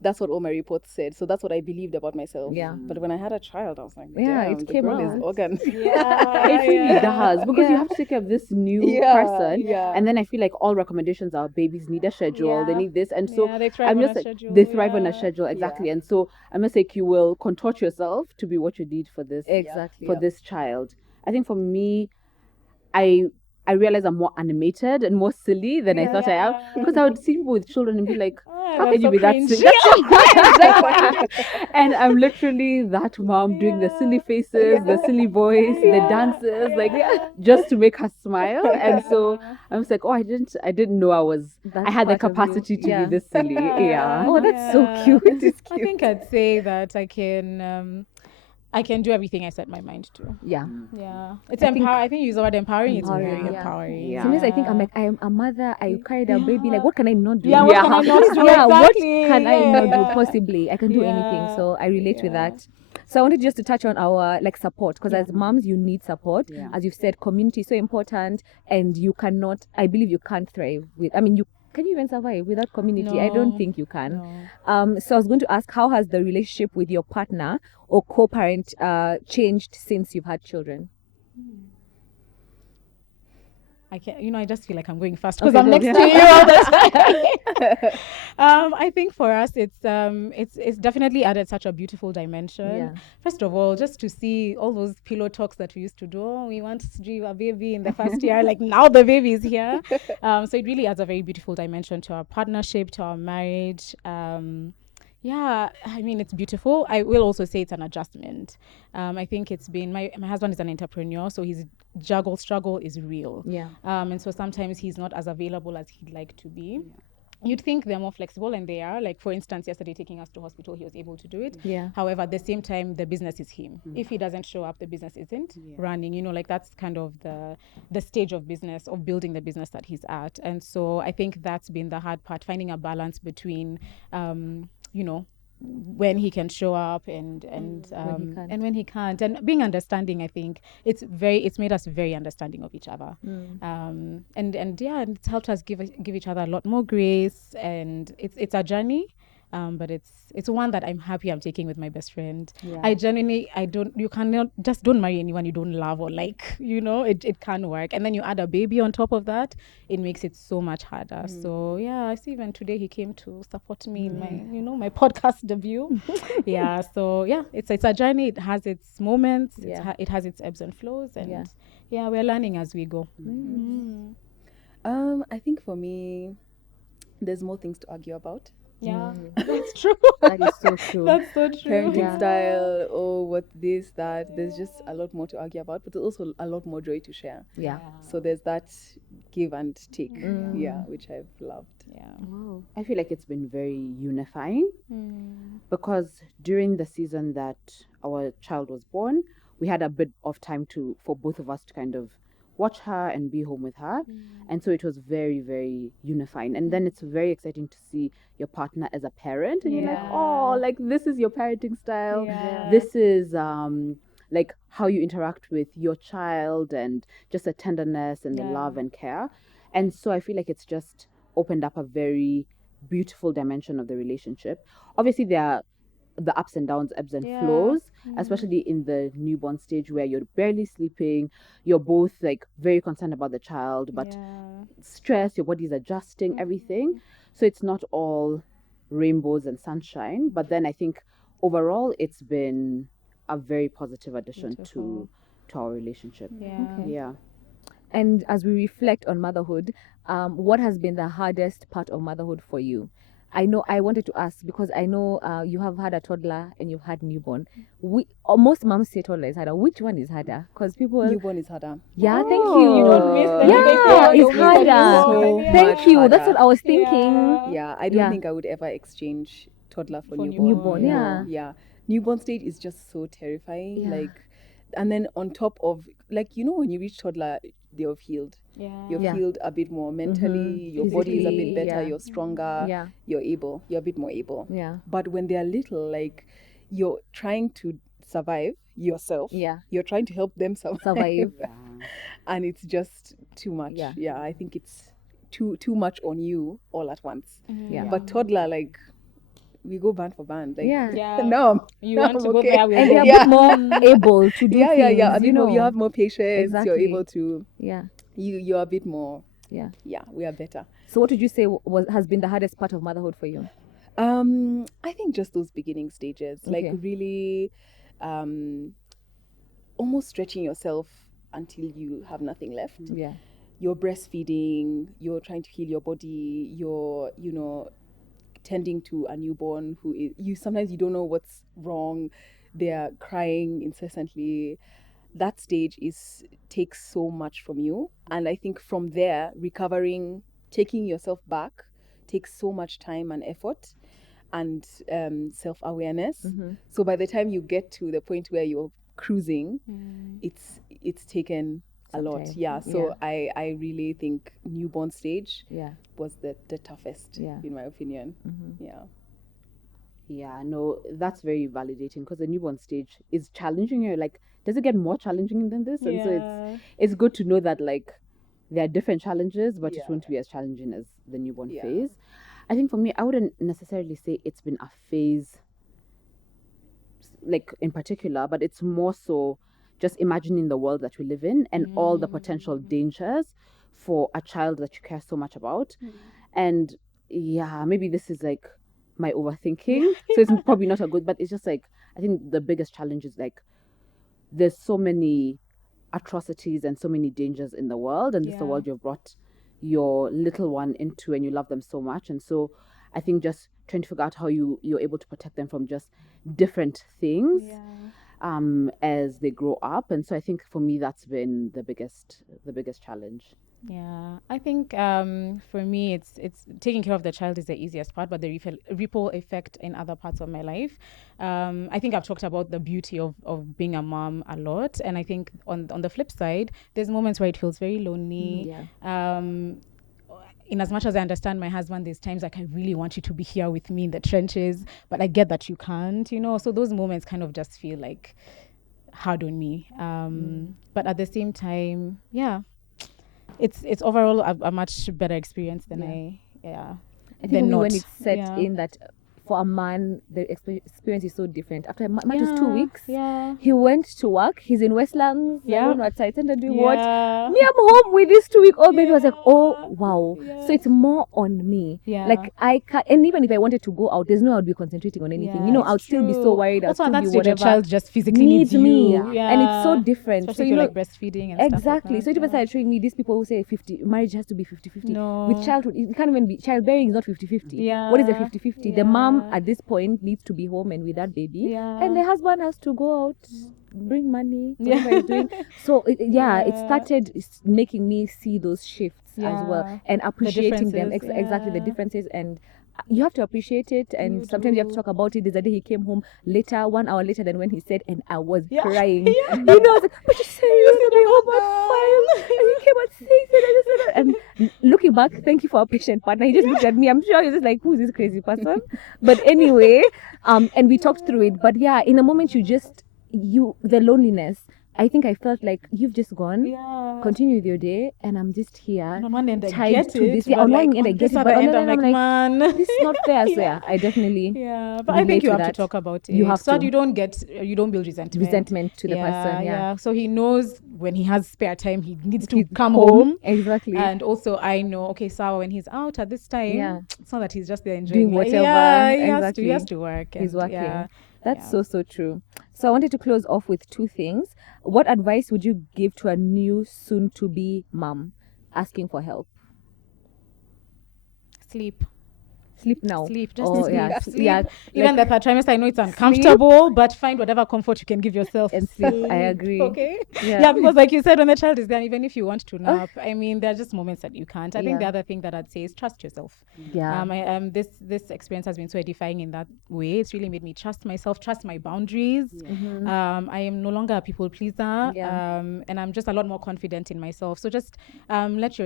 that's what all my reports said. So that's what I believed about myself. Yeah. But when I had a child, I was like, Yeah, damn, it the came girl out. is organized. It really does because you have to take care of this new person, and then I feel like all recommendations are babies need a schedule, they Yeah. need this, and so Yeah, they thrive I'm on just a like schedule, they thrive on a yeah. schedule exactly, and so I'm just like you will contort yourself to be what you need for this Exactly. for this child. I think for me, I realize I'm more animated and more silly than I thought I am because I would see people with children and be like, how can that's you so be that cringe. silly? And I'm literally that mom doing the silly faces, the silly voice, the dances, like just to make her smile. And so I was like, oh, I didn't know I had the part of you. capacity to Yeah. be this silly. Yeah. Oh, that's so cute. It's I cute. think I'd say that I can do everything I set my mind to. Yeah. Yeah. It's I think- empowering. I think you use the word empowering. It's Empowering, very yeah. empowering. Yeah. Sometimes I think I'm like, I am a mother, I carried a baby, like what can I not do? Yeah, what can I not do? Yeah, what Exactly. can I not Yeah. do possibly? I can do anything. So I relate with that. So I wanted just to touch on our like support because as moms you need support. Yeah. As you've said, community is so important and you cannot, I believe you can't thrive with, can you even survive without community? I don't No. think you can. No. So I was going to ask, how has the relationship with your partner or co-parent changed since you've had children? I can't, I just feel like I'm going fast because Okay, I'm go. next to you all the time. I think for us, it's definitely added such a beautiful dimension. Yeah. First of all, just to see all those pillow talks that we used to do. Oh, we want to do a baby in the first year. Like now the baby is here. So it really adds a very beautiful dimension to our partnership, to our marriage. Yeah, it's beautiful. I will also say it's an adjustment. I think it's been, my husband is an entrepreneur, so his struggle is real. Yeah. And so sometimes he's not as available as he'd like to be. You'd think they're more flexible, and they are. Like, for instance, yesterday taking us to hospital, he was able to do it. Yeah. However, at the same time, the business is him. If he doesn't show up, the business isn't running. Like that's kind of the stage of business, of building the business that he's at. And so I think that's been the hard part, finding a balance between, when he can show up and when he can't, and being understanding. I think it's made us very understanding of each other. And it's helped us give each other a lot more grace, and it's a journey. but it's one that I'm happy I'm taking with my best friend. Yeah. You cannot just don't marry anyone you don't love or like, it can't work. And then you add a baby on top of that, it makes it so much harder. So yeah, I see even today he came to support me in my, my podcast debut. Yeah. So yeah, it's a journey. It has its moments. It has its ebbs and flows, and yeah, we're learning as we go. I think for me, there's more things to argue about. Yeah, that's true. That is so true. That's so true. Parenting style, what this, that. There's just a lot more to argue about, but there's also a lot more joy to share. Yeah. So there's that give and take, which I've loved. Yeah. Wow. I feel like it's been very unifying because during the season that our child was born, we had a bit of time for both of us to kind of watch her and be home with her. And so it was very, very unifying. And then it's very exciting to see your partner as a parent. And you're like, oh, like this is your parenting style. Yeah. This is like how you interact with your child and just the tenderness and the love and care. And so I feel like it's just opened up a very beautiful dimension of the relationship. Obviously, there are the ups and downs, ebbs and flows, especially in the newborn stage where you're barely sleeping, you're both like very concerned about the child, but stress, your body's adjusting, everything. So it's not all rainbows and sunshine, but then I think overall it's been a very positive addition to our relationship. Yeah. And as we reflect on motherhood, what has been the hardest part of motherhood for you? I wanted to ask because I know you have had a toddler and you've had newborn. Most moms say toddler is harder. Which one is harder? Because people... Newborn is harder. Yeah, thank you. You don't miss them. Yeah, They say, it's harder. So Thank much you. harder. That's what I was thinking. Yeah, I don't think I would ever exchange toddler for newborn. newborn, yeah. Yeah. Newborn stage is just so terrifying. Yeah. Like, and then on top of, like, when you reach toddler, you've healed. You've healed a bit more mentally, your body is a bit better, you're stronger, you're a bit more able. Yeah. But when they're little, like, you're trying to survive yourself. Yeah. You're trying to help them survive. And it's just too much. Yeah. I think it's too much on you all at once. Yeah. But toddler, like, we go band for band. Like, Yeah. no, You want to go okay. there with And them. they're a bit more able to do things. A bit more, you have more patience. Exactly. You're able to. Yeah. You're a bit more. Yeah. Yeah, we are better. So what would you say has been the hardest part of motherhood for you? I think just those beginning stages, like Okay. really, almost stretching yourself until you have nothing left. Yeah. You're breastfeeding. You're trying to heal your body. You're, tending to a newborn who is, sometimes you don't know what's wrong. They're crying incessantly. That stage takes so much from you. And I think from there, recovering, taking yourself back takes so much time and effort and self-awareness. So by the time you get to the point where you're cruising, it's taken a lot. time. Yeah. So I really think newborn stage was the toughest, in my opinion. Yeah, no, that's very validating because the newborn stage is challenging. You're like, does it get more challenging than this? And so it's good to know that like there are different challenges, but it won't be as challenging as the newborn phase. I think for me, I wouldn't necessarily say it's been a phase like in particular, but it's more so just imagining the world that we live in and all the potential dangers for a child that you care so much about. And yeah, maybe this is like my overthinking. So it's probably not a good, but it's just like, I think the biggest challenge is like, there's so many atrocities and so many dangers in the world. And this is the world you've brought your little one into and you love them so much. And so I think just trying to figure out how you're able to protect them from just different things as they grow up. And so I think for me, that's been the biggest challenge. Yeah, I think for me, it's taking care of the child is the easiest part, but the ripple effect in other parts of my life. I think I've talked about the beauty of being a mom a lot, and I think on the flip side, there's moments where it feels very lonely. In as much as I understand my husband, there's times like I really want you to be here with me in the trenches, but I get that you can't, So those moments kind of just feel like hard on me. But at the same time, it's overall a much better experience than I think for me, when not. it's set in that for a man, the experience is so different. After Matu's 2 weeks, Yeah. he went to work. He's in Westlands. I don't know what side. And doing what? Yeah. Me, I'm home with this 2-week-old baby. I was like, oh wow. Yeah. So it's more on me. Yeah. Like I can't, and even if I wanted to go out, there's no I would be concentrating on anything. Yeah, You know, it's I would still be so true. worried. I'll Also, at still that be stage, your whatever. child just physically needs me. you. Yeah. And it's so different. Especially So if you you're know, like breastfeeding and stuff exactly. like So that. if people start showing me, these people who say 50 marriage has to be 50-50. No. With childhood, it can't even be. Childbearing is not 50-50. Yeah. What is a 50-50? The mom Yeah. at this point needs to be home and with that baby, Yeah. and the husband has to go out, bring money, whatever Yeah. he's doing. So it started making me see those shifts as well Yeah. and appreciating them. differences, Exactly the yeah. differences, and you have to appreciate it. And You sometimes you have to do. talk about it. There's a day he came home later, 1 hour later than when he said, and I was Yeah. crying. Yeah. You know, I was like, but you said you were going to be home at 5, and you came at 6, and I just said that. And looking back, thank you for our patient partner. He just looked at me. I'm sure he was just like, who's this crazy person? But anyway, and we talked through it. But yeah, in a moment, the loneliness. I think I felt like you've just gone. Yeah. Continue with your day, and I'm just here. And on one end, I tied get to it. this. Yeah, but on like, one end, I on get this it. other But on end, the I'm other like, end, I'm like, man. this is not fair. So Yeah. yeah, I definitely Yeah, but I relate think you to have that. to talk about it. You have so that to. you don't build resentment. To the person. Yeah. So he knows when he has spare time, he needs to He's come home. Exactly. And also, I know, okay, Sawa, when he's out at this time, Yeah. it's not that he's just there enjoying Doing life. whatever. Yeah, Exactly. he has to work. He's and working. Yeah, That's yeah. so true. So I wanted to close off with 2 things. What advice would you give to a new soon-to-be mom asking for help? Sleep. Sleep now. Sleep. Just Oh sleep. yeah, Sleep. yeah. Even like- the third trimester, I know it's uncomfortable, but find whatever comfort you can give yourself. And sleep. I agree. Okay. Yeah. Yeah, because like you said, when the child is there, even if you want to nap, I mean, there are just moments that you can't. I think the Yeah. other thing that I'd say is trust yourself. Yeah. This experience has been so edifying in that way. It's really made me trust myself, trust my boundaries. Mhm. I am no longer a people pleaser. Yeah. And I'm just a lot more confident in myself. So just let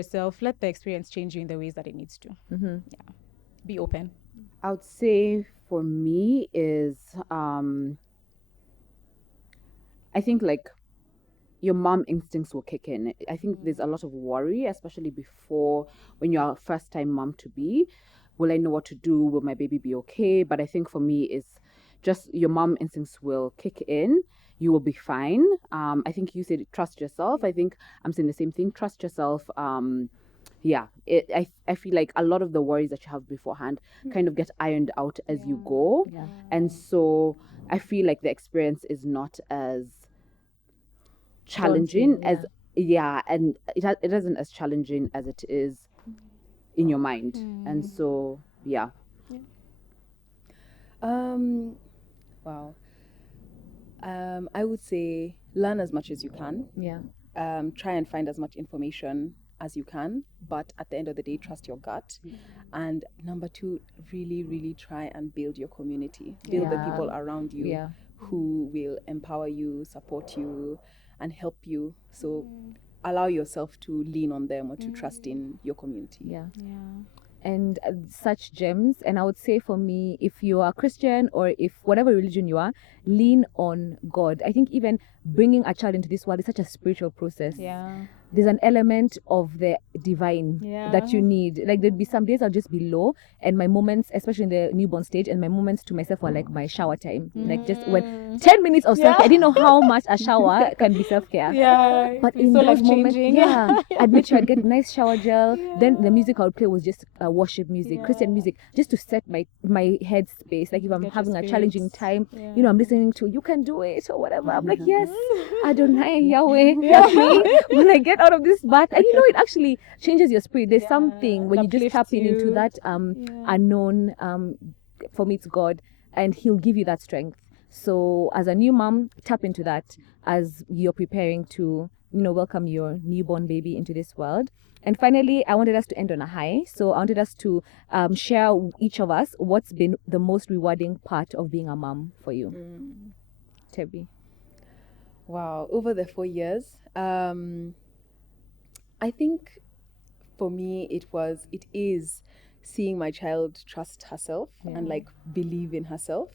the experience change you in the ways that it needs to. Mhm. Yeah. Be open. I would say for me is I think like your mom instincts will kick in. I think there's a lot of worry, especially before when you're a first time mom to be. Will I know what to do? Will my baby be okay? But I think for me is just your mom instincts will kick in. You will be fine. I think you said trust yourself. I think I'm saying the same thing. Trust yourself. I feel like a lot of the worries that you have beforehand kind of get ironed out as you go. Yeah. And so I feel like the experience is not as challenging Daunting, and it isn't as challenging as it is in your mind. And so Wow. I would say learn as much as you can. Yeah. Try and find as much information as you can, but at the end of the day, trust your gut. And number 2, really, really try and build your community. Build the Yeah. people around you Yeah. who will empower you, support you, and help you. So allow yourself to lean on them or to trust in your community. Yeah. Yeah. And such gems. And I would say for me, if you are Christian or if whatever religion you are, lean on God. I think even bringing a child into this world is such a spiritual process. Yeah. There's an element of the divine that you Yeah. need. Like there'd be some days I'll just be low, and my moments, especially in the newborn stage, and my moments to myself were like my shower time. Like just when 10 minutes of self care. I didn't know how much a shower can be self care. Yeah. But it's in so those moments, life-changing. I'd make sure I'd get a nice shower gel. Then the music I would play was just worship music, Christian music, just to set my head space. Like if I'm Get your having a challenging spirits. time, you know, I'm listening to "You Can Do It" or whatever. I'm like, yes, Adonai Yahweh, help me when I get out of this bath. And you know, it actually changes your spirit. There's something when you just tap uplifts into you. that unknown. For me, it's God, and He'll give you that strength. So as a new mom, tap into that as you're preparing to, welcome your newborn baby into this world. And finally, I wanted us to end on a high. So I wanted us to share each of us what's been the most rewarding part of being a mom for you. Tebby. Wow, over the 4 years, I think for me it is seeing my child trust herself and like believe in herself.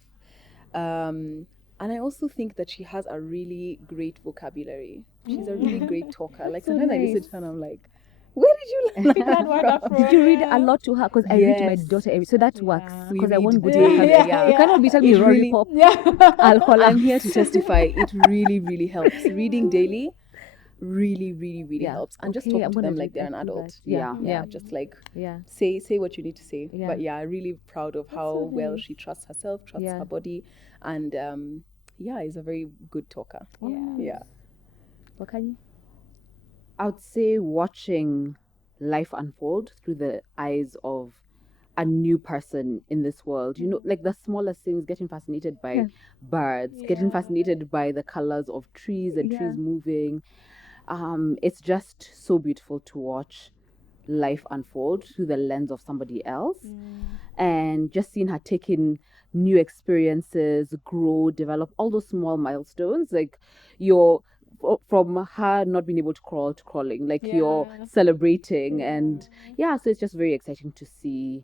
And I also think that she has a really great vocabulary. She's a really great talker. Like sometimes I listen to her and I'm like, Where did you learn Pick that word up Did you read a from? lot to her? Because I read to my Yes. daughter every, so that Yeah. works. We Because I read- want good Yeah, vocabulary. yeah, You cannot be telling me It Rory really- Pop, Yeah. alcohol. I'm here to testify. It really, really helps. Reading daily really, really, really Yeah. helps. And just Okay, talking I'm to gonna them do like they're an that, do adult. that. Yeah. Yeah, just like Yeah. say what you need to say. Yeah. But yeah, really proud of how so well nice. she trusts herself, trusts Yeah. her body, and yeah, is a very good talker. Yeah. Yeah. Wakanyi? I would say watching life unfold through the eyes of a new person in this world. You know, like the smallest things, getting fascinated by Yeah. birds, getting fascinated by the colors of trees and Yeah. trees moving. It's just so beautiful to watch life unfold through the lens of somebody else, and just seeing her take in new experiences, grow, develop all those small milestones. Like from her not being able to crawl to crawling, like you're Yeah. celebrating, and yeah, so it's just very exciting to see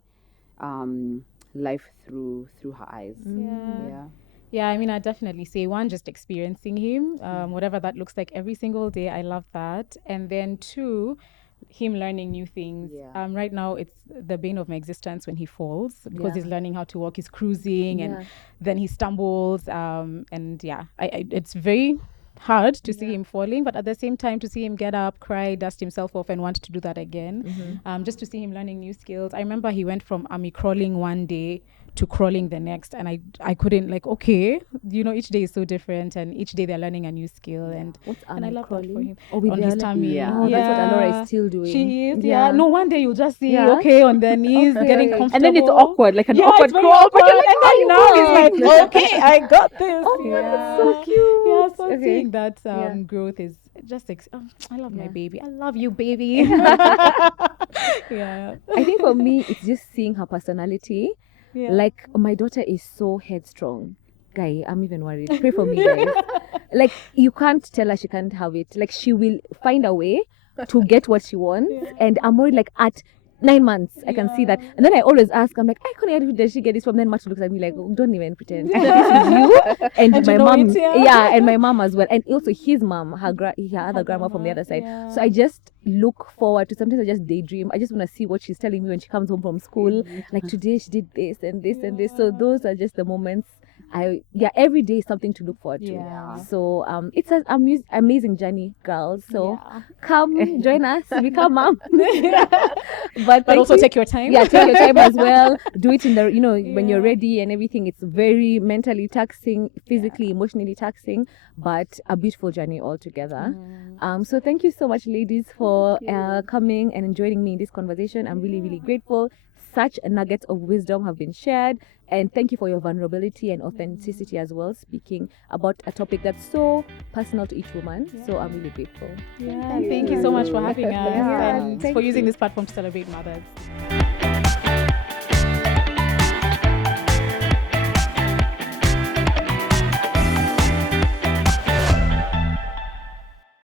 life through her eyes. Yeah. Yeah, I mean, I definitely say one, just experiencing him, whatever that looks like every single day. I love that. And then two, him learning new things. Yeah. Right now, it's the bane of my existence when he falls because Yeah. he's learning how to walk. He's cruising, Yeah. and then he stumbles. And yeah, it's very hard to see him falling, but at the same time, to see him get up, cry, dust himself off, and want to do that again. Just to see him learning new skills. I remember he went from army crawling one day to crawling the next, and I couldn't, like, okay, you know, each day is so different, and each day they're learning a new skill. And What's and I army love that for crawling? him. Oh, with On the his other- tummy. Yeah. Oh, that's what Alora is still doing. She is, yeah. No, one day you'll just see, Yeah. okay, on their knees, Okay. getting comfortable. And then it's awkward, like an Yeah, awkward it's very crawl, but awkward. you're like, And "Oh, then you now going?" he's like, okay, I got this. Oh, yeah. that's so cute. Yeah, so Okay. seeing that Yeah. growth is just, I love my Yeah. baby. I love you, baby. Yeah. I think for me, it's just seeing her personality. Yeah. Like, my daughter is so headstrong. Guy, I'm even worried. Pray for me, guys. Like, you can't tell her she can't have it. Like, she will find a way to get what she wants. And I'm worried, like, at 9 months, I can see that. And then I always ask, I'm like, where did she get this from? Then Matu looks at me like, oh, don't even pretend. This is you and, And my you know mom. it, yeah. And my mom as well. And also his mom, her other grandma from the other side. Yeah. So I just look forward to, sometimes I just daydream. I just want to see what she's telling me when she comes home from school. Like, today she did this and this and this. So those are just the moments every day is something to look forward to. Yeah. So it's an amazing journey, girls. So Yeah. come join us, become mom. But But also take your time. yeah, take your time as well. Do it in the, when you're ready and everything. It's very mentally taxing, physically, emotionally taxing, but a beautiful journey altogether. So thank you so much, ladies, for coming and joining me in this conversation. I'm really, really grateful. Such nuggets of wisdom have been shared, and thank you for your vulnerability and authenticity as well, speaking about a topic that's so personal to each woman. So I'm really grateful. Yeah, thank you so much for having us Yeah, and thank for using you. this platform to celebrate mothers.